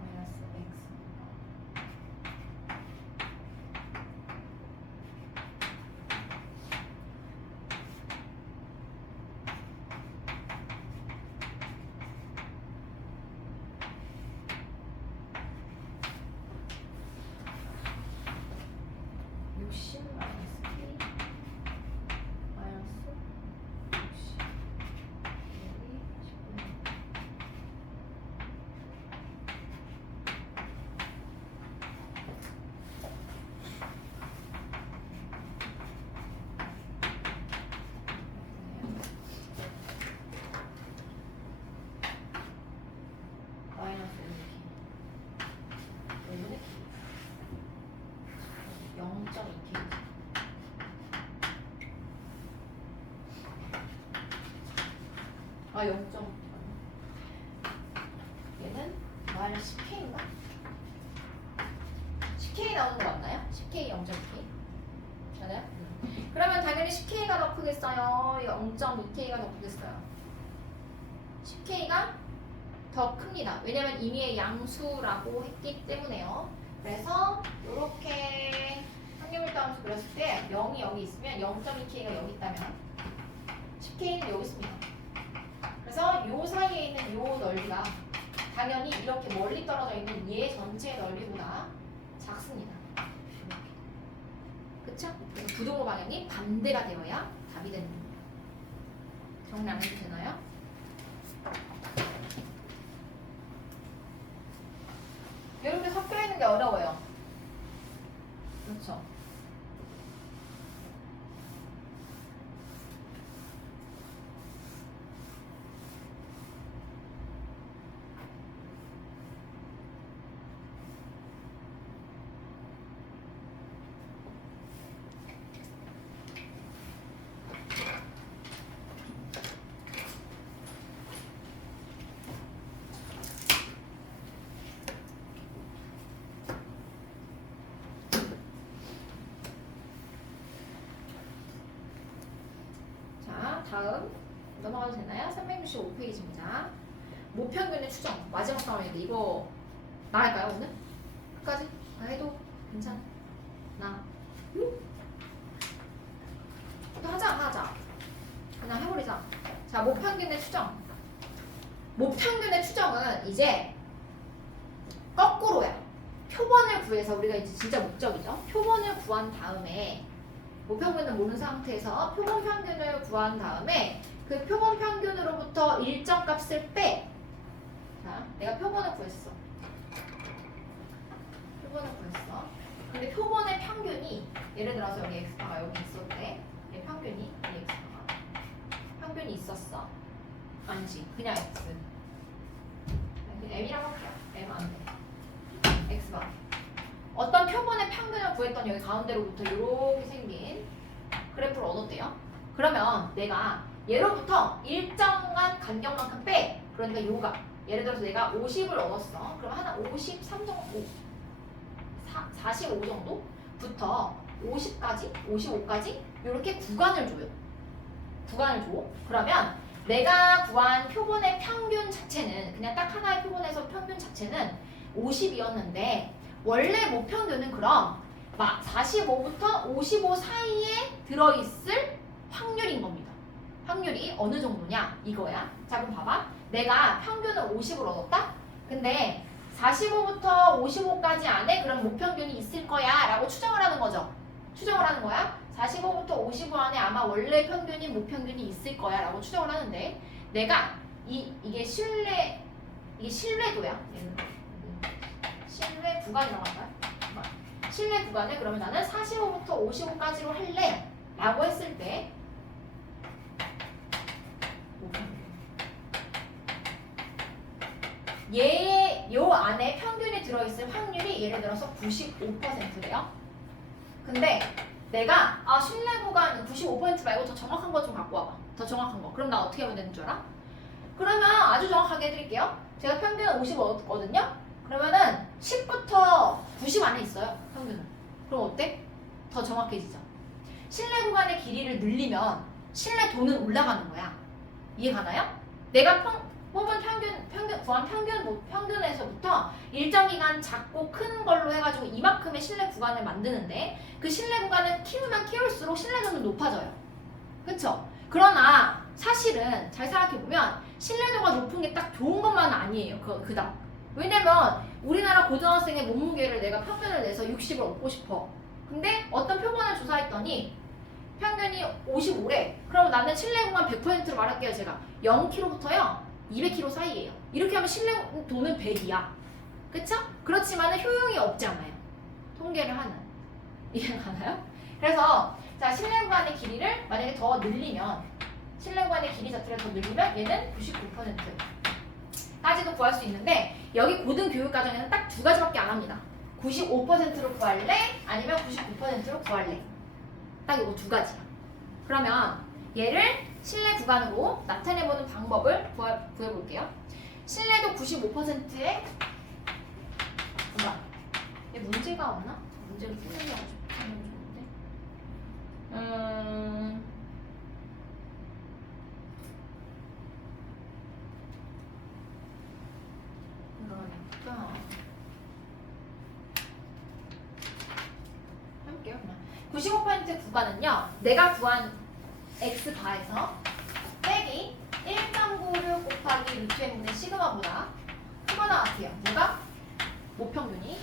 마이너스 x. 마이너스 0.2k. 아 0. 얘는 마이너스 10k인가? 10k 나오는 거 맞나요? 10k 0.2k 맞아요? 그러면 당연히 10k가 더 크겠어요? 0.2k가 더 크겠어요? 10k가 더 큽니다. 왜냐면 임의의 양수라고 했기 때문에요. 그래서 이렇게 확률밀도함수 그렸을 때 0이 여기 있으면 0.2k가 여기 있다면 10k는 여기 있습니다. 그래서 요 사이에 있는 요 넓이가 당연히 이렇게 멀리 떨어져 있는 얘 전체의 넓이보다 작습니다. 그쵸? 그래서 부동호 방향이 반대가 되어야 답이 되는 겁니다. 정리 안 해도 되나요? 이렇게 섞여 있는 게 어려워요. 그렇죠? 다음 넘어가도 되나요? 365페이지입니다. 모평균의 추정 마지막 상황인데 이거 나갈까요 오늘? 끝까지? 해도 괜찮아? 나? 응? 또 하자 그냥 해버리자. 자 모평균의 추정. 모평균의 추정은 이제 거꾸로야. 표본을 구해서 우리가 이제 진짜 목적이죠. 표본을 구한 다음에 모평균을 모르는 상태에서 표본 평균을 구한 다음에 그 표본 평균으로부터 일정 값을 빼. 자, 내가 표본을 구했어. 근데 표본의 평균이 예를 들어서 여기 x바가 여기 있을 때 얘 평균이 이 x바가 평균이 있었어. 아니지, 그냥 x. m이라고 할게요. m 안 돼. x바. 어떤 표본의 평균을 구했던 여기 가운데로부터 이렇게 생긴 그래프를 얻었대요. 그러면 내가 얘로부터 일정한 간격만큼 빼. 그러니까 요가 예를 들어서 내가 50을 얻었어. 그럼 한 53 정도, 45 정도부터 50까지, 55까지 이렇게 구간을 줘요. 그러면 내가 구한 표본의 평균 자체는 그냥 딱 하나의 표본에서 평균 자체는 50이었는데 원래 모평균은 그럼 45부터 55 사이에 들어있을 확률인 겁니다. 확률이 어느 정도냐 이거야. 자 그럼 봐봐. 내가 평균을 50을 얻었다? 근데 45부터 55까지 안에 그럼 모평균이 있을 거야 라고 추정을 하는 거죠. 추정을 하는 거야. 45부터 55 안에 아마 원래 평균이 모평균이 있을 거야 라고 추정을 하는데 내가 이게 신뢰도야. 얘는 신뢰 구간이라고 할까요? 신뢰 구간을 그러면 나는 45부터 55까지로 할래 라고 했을 때 요 안에 평균이 들어있을 확률이 예를 들어서 95%래요. 근데 내가 신뢰 구간 95% 말고 더 정확한 거 좀 갖고 와봐. 더 정확한 거. 그럼 나 어떻게 하면 되는 줄 알아? 그러면 아주 정확하게 해드릴게요. 제가 평균은 55거든요. 그러면은 10부터 90 안에 있어요. 평균은. 그럼 어때? 더 정확해지죠. 신뢰 구간의 길이를 늘리면 신뢰도는 올라가는 거야. 이해 가나요? 내가 뽑은 구한 평균에서부터 일정 기간 작고 큰 걸로 해가지고 이만큼의 신뢰 구간을 만드는데 그 신뢰 구간을 키우면 키울수록 신뢰도는 높아져요. 그쵸? 그러나 사실은 잘 생각해보면 신뢰도가 높은 게 딱 좋은 것만은 아니에요. 그닥. 왜냐면 우리나라 고등학생의 몸무게를 내가 평균을 내서 60을 얻고 싶어. 근데 어떤 표본을 조사했더니 평균이 55래. 그럼 나는 신뢰 구간 100%로 말할게요. 제가 0kg부터요 200kg 사이예요. 이렇게 하면 신뢰도는 100이야. 그쵸? 그렇지만 효용이 없잖아요. 통계를 하는. 이해 가나요? 그래서 자 신뢰 구간의 길이를 만약에 더 늘리면 신뢰 구간의 길이 자체를 더 늘리면 얘는 99%까지도 구할 수 있는데 여기 고등교육과정에는 딱 두 가지밖에 안 합니다. 95%로 구할래? 아니면 99%로 구할래? 딱 이거 두 가지야. 그러면 얘를 신뢰 구간으로 나타내보는 방법을 구해볼게요. 신뢰도 95%에 얘 문제가 없나? 문제를 풀려고 하면 좋은데. 그러니까 해볼게요. 그냥 95% 구간은요. 내가 구한 x바에서 빼기 1.96 곱하기 루트의 분의 시그마보다 크거나 같아요. 뭐가? 모평균이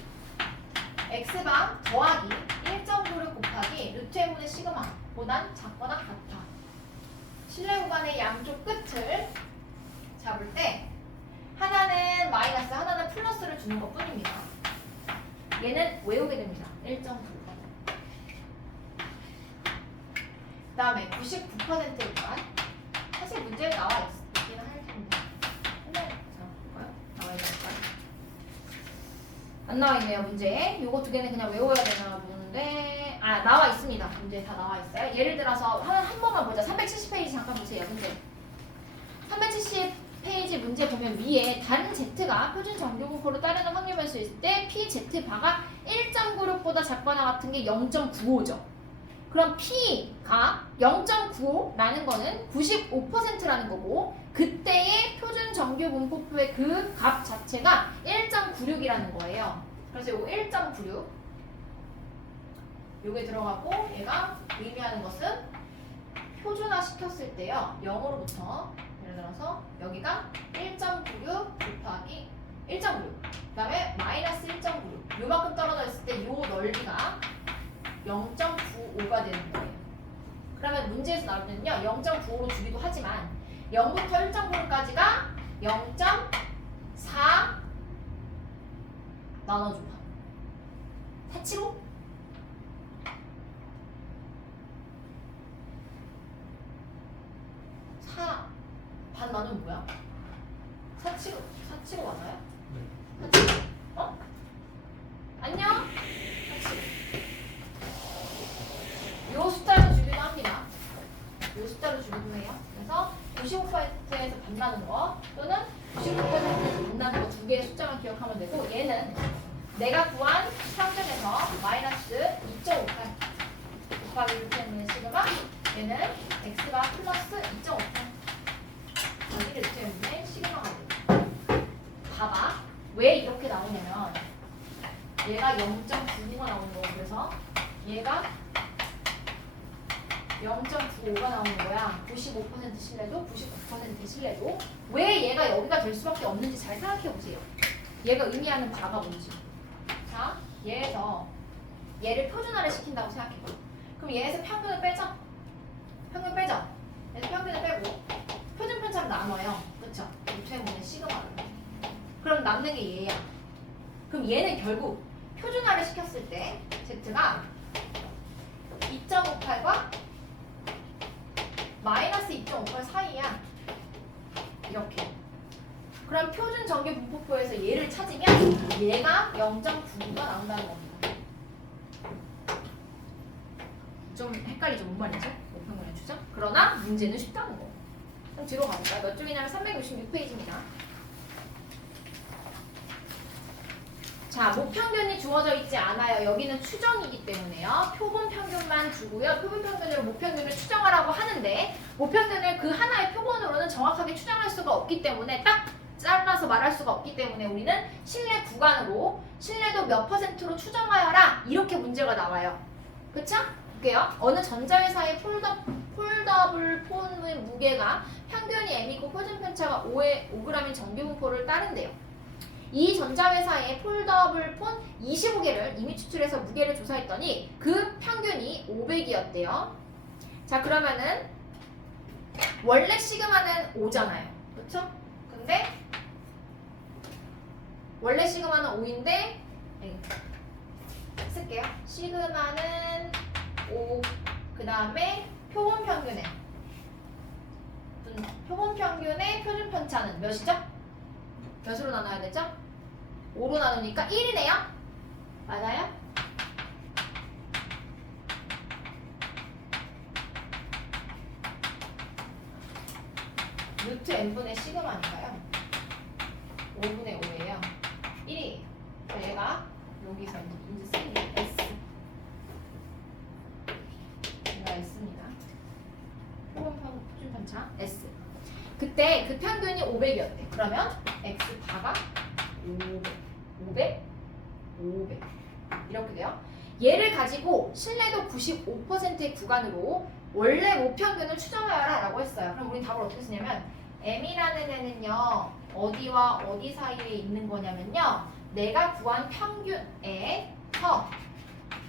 x바 더하기 1.96 곱하기 루트의 분의 시그마보단 작거나 같아. 신뢰 구간의 양쪽 끝을 잡을 때 하나는 마이너스, 하나는 플러스를 주는 것 뿐입니다. 얘는 외우게 됩니다. 1.9. 그 다음에 99%가 사실 문제에 나와 있긴 할 텐데 옛날에 볼까요? 나와 있을까요? 안 나와 있네요. 문제에 요거 두 개는 그냥 외워야 되나 보는데 나와 있습니다. 문제에 다 나와 있어요. 예를 들어서 한 번만 보자. 370페이지 잠깐 보세요. 문제 370페이지 문제 보면 위에 다른 Z가 표준 정규분포로 따르는 확률 변수 있을 때 PZ바가 1.96보다 작거나 같은 게 0.95죠. 그럼 P가 0.95라는 거는 95%라는 거고 그때의 표준 정규 분포표의 그 값 자체가 1.96이라는 거예요. 그래서 요거 1.96 요게 들어가고 얘가 의미하는 것은 표준화 시켰을 때요 0으로부터 예를 들어서 여기가 1.96 곱하기 1.96 그 다음에 마이너스 1.96 요만큼 떨어져 있을 때 요 넓이가 0.95가 되는 거예요. 그러면 문제에서 나올 때는요 0.95로 주기도 하지만 0부터 1.96까지가 0.4 나눠줘. 475? 4 반 나누면 뭐야? 475 맞아요? 네. 475 어? 안녕? 475 요 숫자로 주기도 합니다. 요 숫자로 주기도 해요. 그래서 95%에서 반 나누는 거 또는 99%에서 반 나누는 거 두 개의 숫자만 기억하면 되고 얘는 내가 구한 평균에서 마이너스 2.58 곱하기 루트의 분의 시그마 얘는 x가 플러스 2.58 여기 루트의 분의 시그마가 돼요. 봐봐. 왜 이렇게 나오냐면 얘가 0.99가 나오는 거고 그래서 얘가 0.95가 나오는 거야. 95% 신뢰도, 99% 신뢰도. 왜 얘가 여기가 될 수밖에 없는지 잘 생각해 보세요. 얘가 의미하는 바가 뭔지. 자, 얘에서 얘를 표준화를 시킨다고 생각해봐. 그럼 얘에서 평균을 빼자. 평균 빼자. 얘에서 평균을 빼고 표준 편차로 나눠요. 그쵸? 루트의 시그마로. 그럼 남는 게 얘야. 그럼 얘는 결국 표준화를 시켰을 때 Z가 2.58과 마이너스 2.58 사이야. 이렇게. 그럼 표준 전개 분포표에서 얘를 찾으면 얘가 0.99가 나온다는 겁니다. 좀 헷갈리죠? 뭔 말이죠? 목표문의 추정? 그러나 문제는 쉽다는 거. 그럼 뒤로 가볼까요? 몇 쪽이냐면 366페이지입니다. 자, 목평균이 주어져 있지 않아요. 여기는 추정이기 때문에요. 표본 평균만 주고요. 표본 평균으로 목평균을 추정하라고 하는데 목평균을 그 하나의 표본으로는 정확하게 추정할 수가 없기 때문에 딱 잘라서 말할 수가 없기 때문에 우리는 신뢰 구간으로 신뢰도 몇 %로 추정하여라 이렇게 문제가 나와요. 그쵸? 볼게요. 어느 전자회사의 폴더블 폰의 무게가 평균이 M이고 표준 편차가 5g인 정규분포를 따른대요. 이 전자회사의 폴더블 폰 25개를 이미 추출해서 무게를 조사했더니 그 평균이 500이었대요. 자, 그러면은 원래 시그마는 5잖아요. 그쵸? 근데 원래 시그마는 5인데 쓸게요. 시그마는 5, 그 다음에 표본 평균의 표준 편차는 몇이죠? 몇으로 나눠야 되죠? 5로 나누니까 1이네요? 맞아요? 루트 n분의 시그마니까요. 5분의 5예요. 1이 얘가 여기서 이제 쓰는 게 S. 얘가 S입니다. 표준 편차 S. 그때 그 평균이 500이었대. 그러면 X 다가 500 이렇게 돼요. 얘를 가지고 신뢰도 95%의 구간으로 원래 모평균을 추정하여라 라고 했어요. 그럼 우리 답을 어떻게 쓰냐면 M이라는 애는요 어디와 어디 사이에 있는 거냐면요 내가 구한 평균에서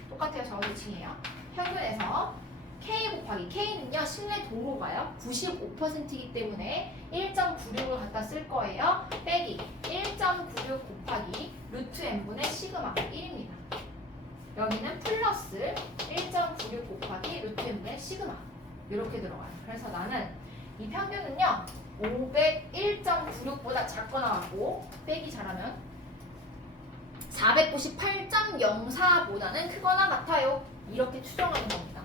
똑같아요. 저지칭이에요. 평균에서 K 곱하기 K는요 신뢰도로 가요. 95%이기 때문에 1.96을 갖다 쓸 거예요. 빼기 1.96 곱하기 루트 n분의 시그마 1입니다. 여기는 플러스 1.96 곱하기 루트 n분의 시그마 이렇게 들어가요. 그래서 나는 이 평균은요 501.96보다 작거나 같고 빼기 잘하면 498.04보다는 크거나 같아요. 이렇게 추정하는 겁니다.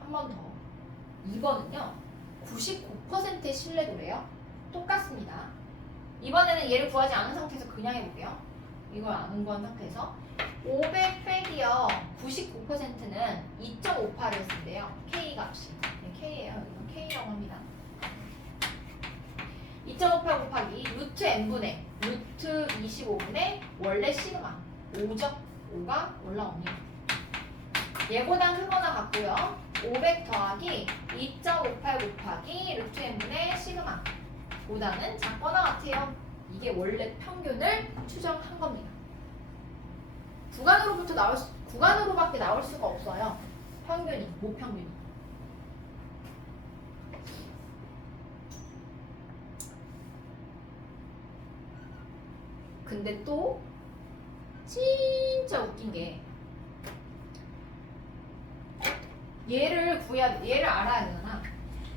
한 번 더. 2번은요. 99%의 신뢰도래요. 똑같습니다. 이번에는 얘를 구하지 않은 상태에서 그냥 해볼게요. 이걸 안 구한 상태에서 500 빼기요. 99%는 2.58을 쓴대요. K 값이. 네, K예요. 이건 K라고 합니다. 2.58 곱하기 루트 n분의 루트 25분의 원래 시그마 5죠? 5가 올라옵니다. 얘보다 크거나 같고요. 500 더하기 2.58 곱하기 루트 n분의 시그마 보다는 작거나 같아요. 이게 원래 평균을 추정한 겁니다. 구간으로밖에 나올 수가 없어요. 평균이, 모평균이. 근데 또 진짜 웃긴 게 얘를 알아야 되잖아.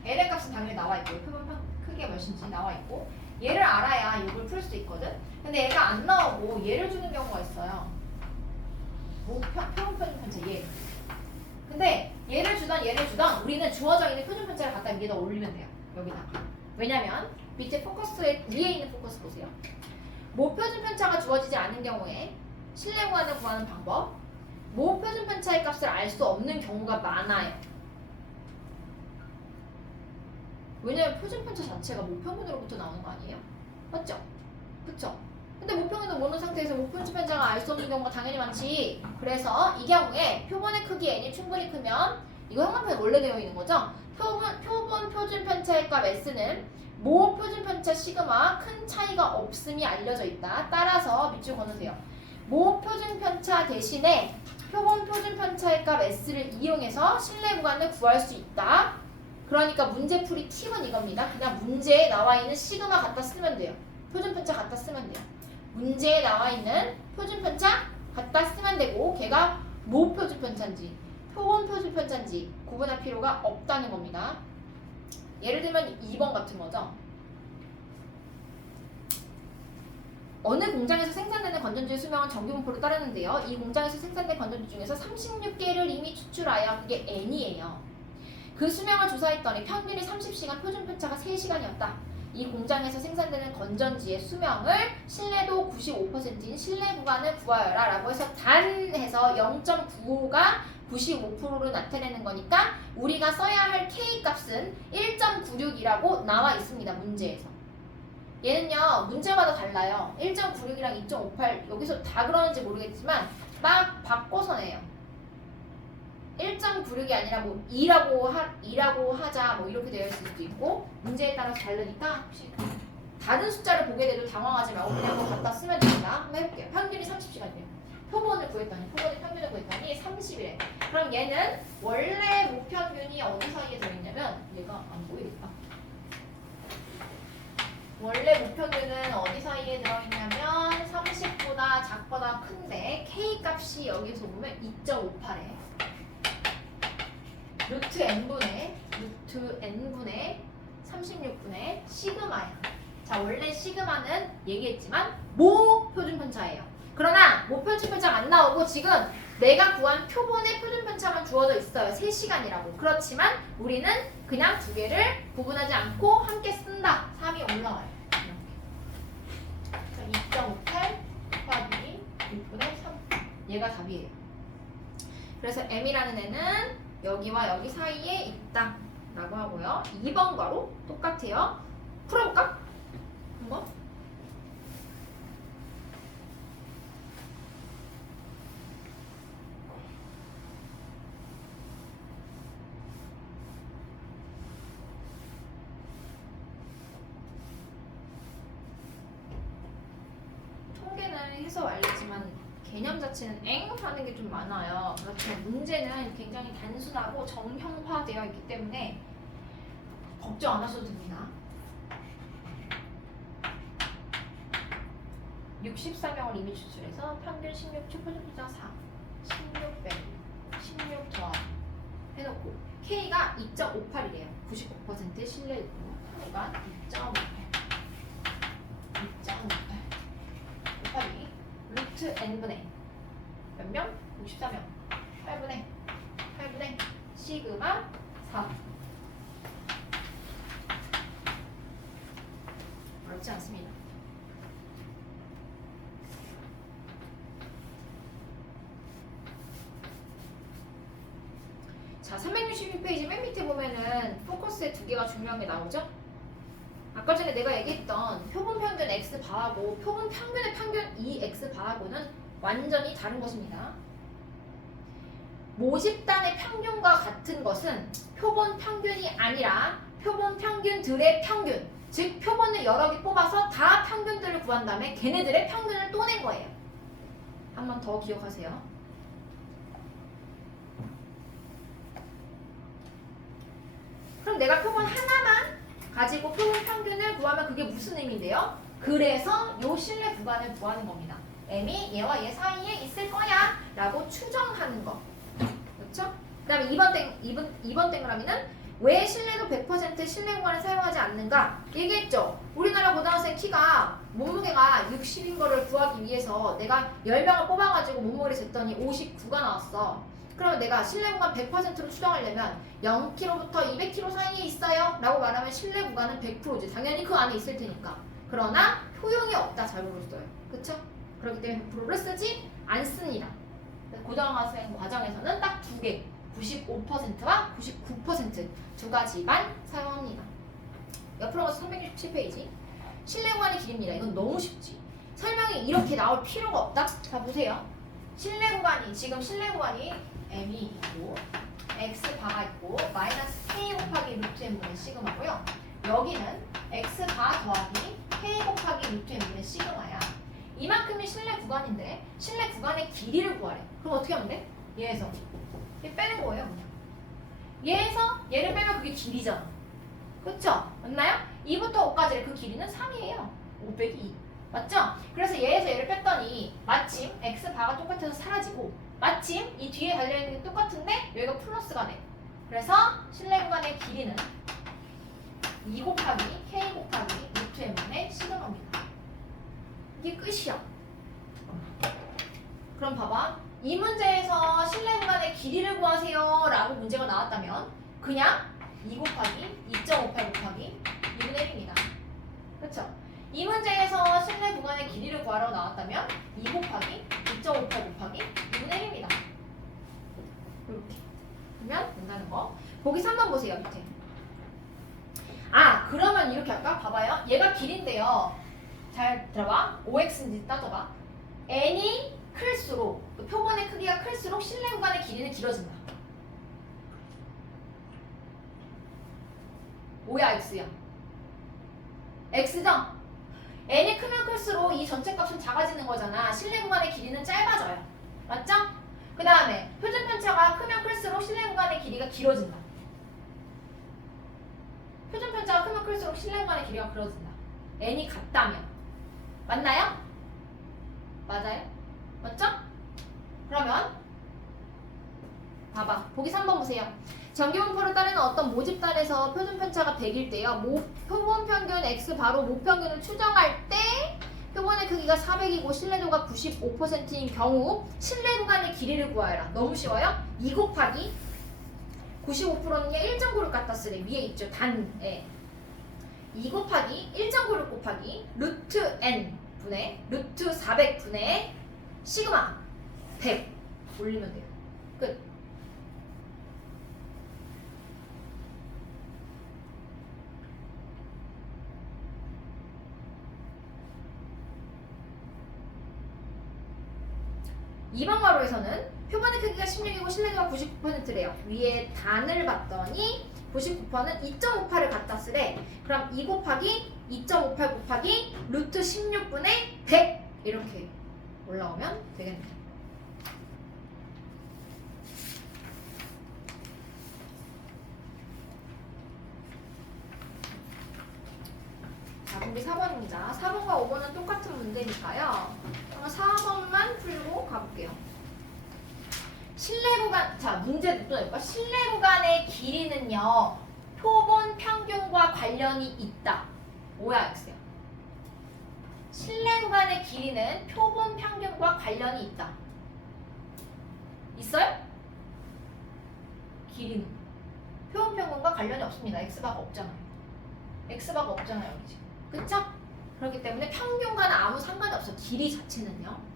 L의 값은 당연히 나와 있고 표본 크기가 몇인지 나와 있고 얘를 알아야 이걸 풀 수 있거든. 근데 얘가 안 나오고 얘를 주는 경우가 있어요. 표본 표준 편차 얘. 근데 얘를 주던 우리는 주어져 있는 표준 편차를 갖다 위에다 올리면 돼요. 여기다가. 왜냐면 밑에 포커스에 위에 있는 포커스 보세요. 모표준 편차가 주어지지 않은 경우에 신뢰 구간을 구하는 방법. 모표준 편차의 값을 알 수 없는 경우가 많아요. 왜냐면 표준 편차 자체가 모평균으로부터 나오는 거 아니에요? 맞죠? 그쵸? 근데 모평균을 모르는 상태에서 모표준 편차가 알 수 없는 경우가 당연히 많지. 그래서 이 경우에 표본의 크기 n이 충분히 크면 이거 형광펜에 원래 되어 있는 거죠? 표본 표준 편차의 값 s는 모 표준 편차 시그마 큰 차이가 없음이 알려져 있다. 따라서 밑줄 그어놓으세요. 모 표준 편차 대신에 표본 표준 편차의 값 S를 이용해서 실내 구간을 구할 수 있다. 그러니까 문제풀이 팁은 이겁니다. 그냥 문제에 나와 있는 시그마 갖다 쓰면 돼요. 표준 편차 갖다 쓰면 돼요. 문제에 나와 있는 표준 편차 갖다 쓰면 되고 걔가 뭐 표준 편차인지 표본 표준 편차인지 구분할 필요가 없다는 겁니다. 예를 들면 2번 같은 거죠. 어느 공장에서 생산되는 건전지의 수명은 정규분포로 따르는데요. 이 공장에서 생산된 건전지 중에서 36개를 이미 추출하여 그게 N이에요. 그 수명을 조사했더니 평균이 30시간, 표준 편차가 3시간이었다. 이 공장에서 생산되는 건전지의 수명을 신뢰도 95%인 신뢰 구간을 구하여라 라고 해서 단 해서 0.95가 95%로 나타내는 거니까 우리가 써야 할 K 값은 1.96이라고 나와 있습니다. 문제에서. 얘는요 문제마다 달라요. 1.96이랑 2.58 여기서 다 그러는지 모르겠지만 막 바꿔서 내요. 1.96이 아니라 뭐 2라고 하자 뭐 이렇게 되어 있을 수도 있고 문제에 따라서 다르니까 혹시 다른 숫자를 보게 돼도 당황하지 말고 그냥 그거 갖다 쓰면 됩니다. 한번 해볼게요. 평균이 30시간이에요. 표본의 평균을 구했더니 30이래. 그럼 얘는 원래 무평균이 어느 사이에 들어있냐면 얘가 안 보이겠다. 원래 무평균은 어디 사이에 들어있냐면 30보다 작거나 큰데 K 값이 여기서 보면 2.58에 루트 n분의 36분의 시그마야. 자 원래 시그마는 얘기했지만 모 표준 편차예요. 그러나 모 표준 편차가 안 나오고 지금 내가 구한 표본의 표준 편차만 주어져 있어요. 3시간이라고. 그렇지만 우리는 그냥 두 개를 구분하지 않고 함께 쓴다. 3이 올라와요. 이렇게. 2.58 곱하기 6분의 3. 얘가 답이에요. 그래서 m이라는 애는 여기와 여기 사이에 있다 라고 하고요. 2번 과로 똑같아요. 풀어볼까? 한번. 통계는 해서 알겠지만 개념 자체는 엥 하는 게 좀 많아요. 그렇죠. 문제는 굉장히 단순하고 정형화되어 있기 때문에 걱정 안 하셔도 됩니다. 64명을 이미 추출해서 평균 16초, 표준 편차 4, 16 빼기 16 더하기 해놓고 K가 2.58이래요. 99%의 신뢰율이고 K가 2.58 곱하기 루트 n분의 몇 명? 64명 8분의 시그마 4. 어렵지 않습니다. 자 366페이지 맨 밑에 보면은 포커스에 두 개가 중요한 게 나오죠? 아까 전에 내가 얘기했던 표본 평균 x 바하고 표본 평균의 평균 2x 바하고는 완전히 다른 것입니다. 모집단의 평균과 같은 것은 표본 평균이 아니라 표본 평균들의 평균, 즉 표본을 여러 개 뽑아서 다 평균들을 구한 다음에 걔네들의 평균을 또 낸 거예요. 한 번 더 기억하세요. 그럼 내가 표본 하나만 가지고 표본 평균을 구하면 그게 무슨 의미인데요? 그래서 요 신뢰 구간을 구하는 겁니다. m이 얘와 얘 사이에 있을 거야 라고 추정하는 거. 그렇죠? 그 다음에 2번 동그라미는 왜 신뢰도 100% 신뢰 구간을 사용하지 않는가? 얘기했죠? 우리나라 고등학생 키가 몸무게가 60인 거를 구하기 위해서 내가 10명을 뽑아가지고 몸무게를 쟀더니 59가 나왔어. 그러면 내가 신뢰 구간 100%로 추정하려면 0kg부터 200kg 사이에 있어요 라고 말하면 신뢰 구간은 100%지. 당연히 그 안에 있을 테니까. 그러나 효용이 없다 자료로 써요. 그쵸? 그렇기 때문에 100%를 쓰지 않습니다. 고등학생 과정에서는 딱 두 개, 95%와 99% 두 가지만 사용합니다. 옆으로 가서 367페이지. 신뢰 구간의 길이입니다. 이건 너무 쉽지. 설명이 이렇게 나올 필요가 없다. 자 보세요. 신뢰 구간이 지금 신뢰 구간이 m이 있고 x 바가 있고 마이너스 k 곱하기 루트 n분의 시그마고요. 여기는 x 바 더하기 k 곱하기 루트 n분의 시그마야. 이만큼이 신뢰 구간인데 신뢰 구간의 길이를 구하래. 그럼 어떻게 하면 돼? 얘에서 얘 빼는 거예요. 얘에서 얘를 빼면 그게 길이잖아. 그쵸? 맞나요? 2부터 5까지의 그 길이는 3이에요. 5 빼기 2. 맞죠? 그래서 얘에서 얘를 뺐더니 마침 x바가 똑같아서 사라지고 마침 이 뒤에 달려있는 게 똑같은데 여기가 플러스가 돼. 그래서 실내 구간의 길이는 2 곱하기 k 곱하기 루트 m분의 시그마입니다. 이게 끝이야. 그럼 봐봐. 이 문제에서 실내 구간의 길이를 구하세요 라고 문제가 나왔다면 그냥 2 곱하기 2.58 곱하기 2분의 1입니다. 그렇죠? 이 문제에서 실내 구간의 길이를 구하라고 나왔다면 2 곱하기 2.58 곱하기 2분의 1입니다. 이렇게 그러면 된다는 거. 보기 3번 보세요. 밑에. 아 그러면 이렇게 할까? 봐봐요. 얘가 길인데요. 잘 들어봐. 5x인지 따져봐. n이 클수록 그 표본의 크기가 클수록 실내 구간의 길이는 길어진다. 5야 x야. x죠? n이 크면 클수록 이 전체 값은 작아지는 거잖아. 실내 구간의 길이는 짧아져요. 맞죠? 그 다음에 표준 편차가 크면 클수록 실내 구간의 길이가 길어진다. 표준 편차가 크면 클수록 실내 구간의 길이가 길어진다. n이 같다면. 맞나요? 맞아요? 맞죠? 그러면 봐봐. 보기 3번 보세요. 정기분포를 따르는 어떤 모집단에서 표준 편차가 100일 때요. 표본 평균 x 바로 모평균을 추정할 때 표본의 크기가 400이고 신뢰도가 95%인 경우 실내 구간의 길이를 구하여라. 너무 쉬워요? 2 곱하기 95%는요 1.96 갖다 쓰래. 위에 있죠. 단에 2 곱하기 1.96 곱하기 루트 n 분의 루트 400 분의 시그마 100 올리면 돼요. 끝. 이번 가로에서는 표본의 크기가 16이고 신뢰도가 99%래요. 위에 단을 봤더니 99%는 2.58을 갖다 쓰래. 그럼 2 곱하기 2.58 곱하기 루트 16분의 100 이렇게 올라오면 되겠네. 자, 우리 4번입니다. 4번과 5번은 똑같은 문제니까요. 4번만 풀고 가볼게요. 실내 구간, 자 문제 또 낼까? 실내 구간의 길이는요 표본 평균과 관련이 있다. 5야 x야. 실내 구간의 길이는 표본 평균과 관련이 있다. 있어요? 길이는 표본 평균과 관련이 없습니다. x바가 없잖아요. x바가 없잖아요 여기 지금. 그쵸? 그렇기 때문에 평균과는 아무 상관이 없어. 길이 자체는요.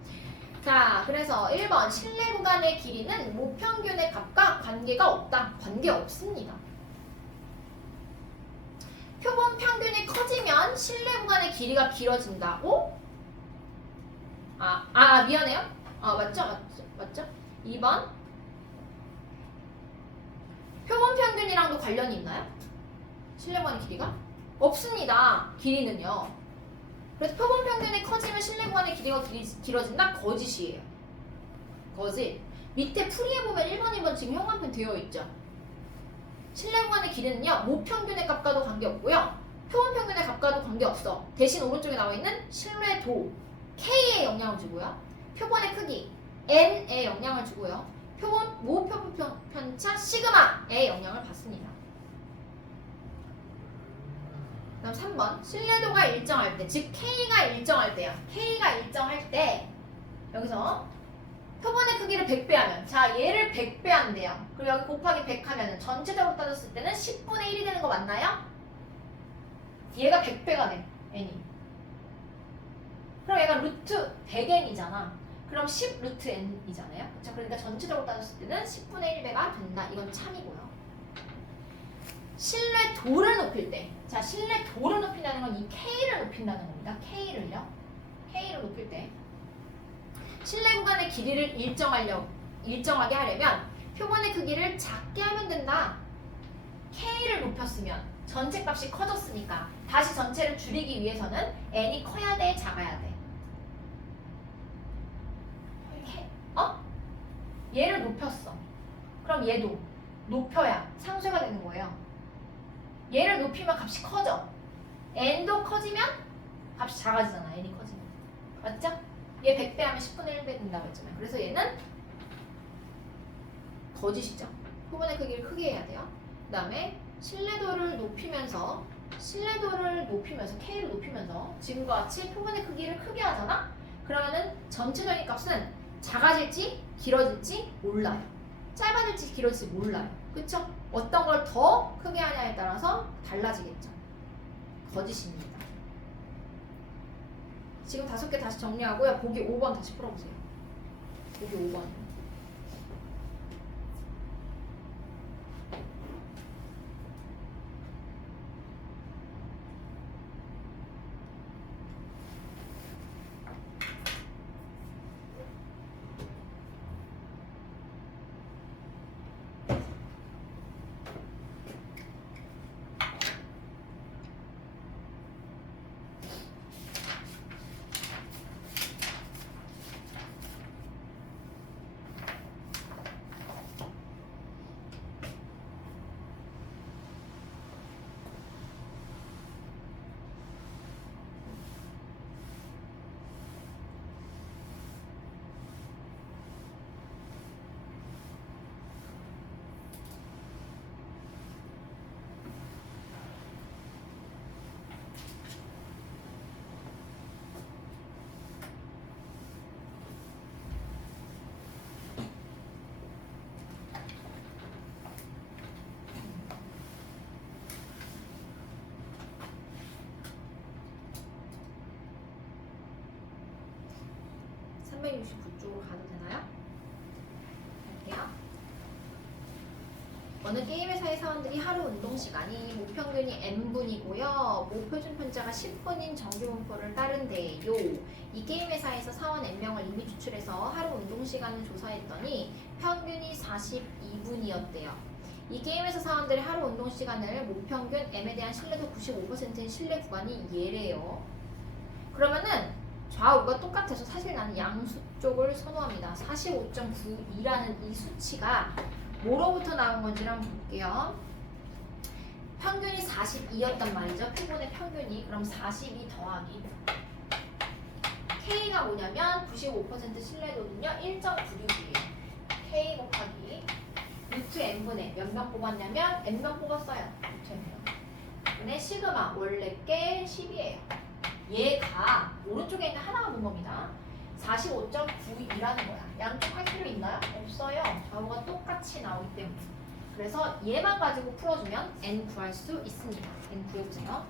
자, 그래서 1번 실내 구간의 길이는 모평균의 값과 관계가 없다. 관계 없습니다. 표본 평균이 커지면 실내 구간의 길이가 길어진다고? 미안해요. 맞죠? 2번 표본 평균이랑도 관련이 있나요? 실내 구간의 길이가? 없습니다. 길이는요. 그래서 표본 평균이 커지면 실내 구간의 길이가 길어진다? 거짓이에요. 거짓. 밑에 풀이해 보면 1번, 2번 지금 형광펜 되어 있죠. 실내 구간의 길이는요 모평균의 값과도 관계없고요 표본 평균의 값과도 관계없어. 대신 오른쪽에 나와 있는 신뢰도 K에 영향을 주고요 표본의 크기 N에 영향을 주고요 표본 모표본 편차 시그마에 영향을 받습니다. 그다음 3번 신뢰도가 일정할 때, 즉 K가 일정할 때야. K가 일정할 때 여기서 표본의 크기를 100배 하면, 자 얘를 100배 한대요. 그리고 여기 곱하기 100 하면 전체적으로 따졌을 때는 10분의 1이 되는 거 맞나요? 얘가 100배가 돼. n이. 그럼 얘가 루트 100n이잖아. 그럼 10 루트 n이잖아요. 그쵸? 그러니까 전체적으로 따졌을 때는 10분의 1배가 된다. 이건 참이고요. 신뢰도를 높일 때, 자 신뢰도를 높인다는 건 이 K를 높인다는 겁니다. K를 높일 때 실내 구간의 길이를 일정하게 하려면 표본의 크기를 작게 하면 된다. K를 높였으면 전체 값이 커졌으니까 다시 전체를 줄이기 위해서는 n이 커야 돼, 작아야 돼? 얘를 높였어. 그럼 얘도 높여야 상쇄가 되는 거예요. 얘를 높이면 값이 커져. n도 커지면 값이 작아지잖아. n이 커지면. 맞죠? 얘 100배 하면 10분의 1배 된다고 했잖아요. 그래서 얘는 거짓이죠. 표본의 크기를 크게 해야 돼요. 그 다음에 신뢰도를 높이면서 K를 높이면서 지금과 같이 표본의 크기를 크게 하잖아? 그러면은 전체적인 값은 작아질지 길어질지 몰라요. 짧아질지 길어질지 몰라요. 그쵸? 어떤 걸 더 크게 하냐에 따라서 달라지겠죠. 거짓입니다. 지금 5개 다시 정리하고요. 보기 5번 다시 풀어보세요. 보기 5번. 쪽으로 가도 되나요? 갈게요. 어느 게임 회사의 사원들이 하루 운동 시간이 모평균이 n분이고요. 모표준 편차가 10분인 정규 분포를 따른대요. 이 게임 회사에서 사원 n명을 이미 추출해서 하루 운동 시간을 조사했더니 평균이 42분이었대요. 이 게임에서 사원들의 하루 운동 시간을 모평균 m에 대한 신뢰도 95%인 신뢰 구간이 얘래요. 그러면은 좌우가 똑같아서 사실 나는 양수 쪽을 선호합니다. 45.92라는 이 수치가 뭐로부터 나온 건지를 한번 볼게요. 평균이 42였단 말이죠. 표본의 평균이. 그럼 42 더하기 K가 뭐냐면 95% 신뢰도는요 1.96이에요. K 곱하기 루트 n분의 몇 명 뽑았냐면 n명 뽑았어요. 루트 n명 분의 시그마 원래 게 10이에요. 얘가 오른쪽에 있는 하나가 본 겁니다. 45.92라는 거야. 양쪽 할 필요 있나요? 없어요. 좌우가 똑같이 나오기 때문에. 그래서 얘만 가지고 풀어주면 n 구할 수 있습니다. n 구해보세요.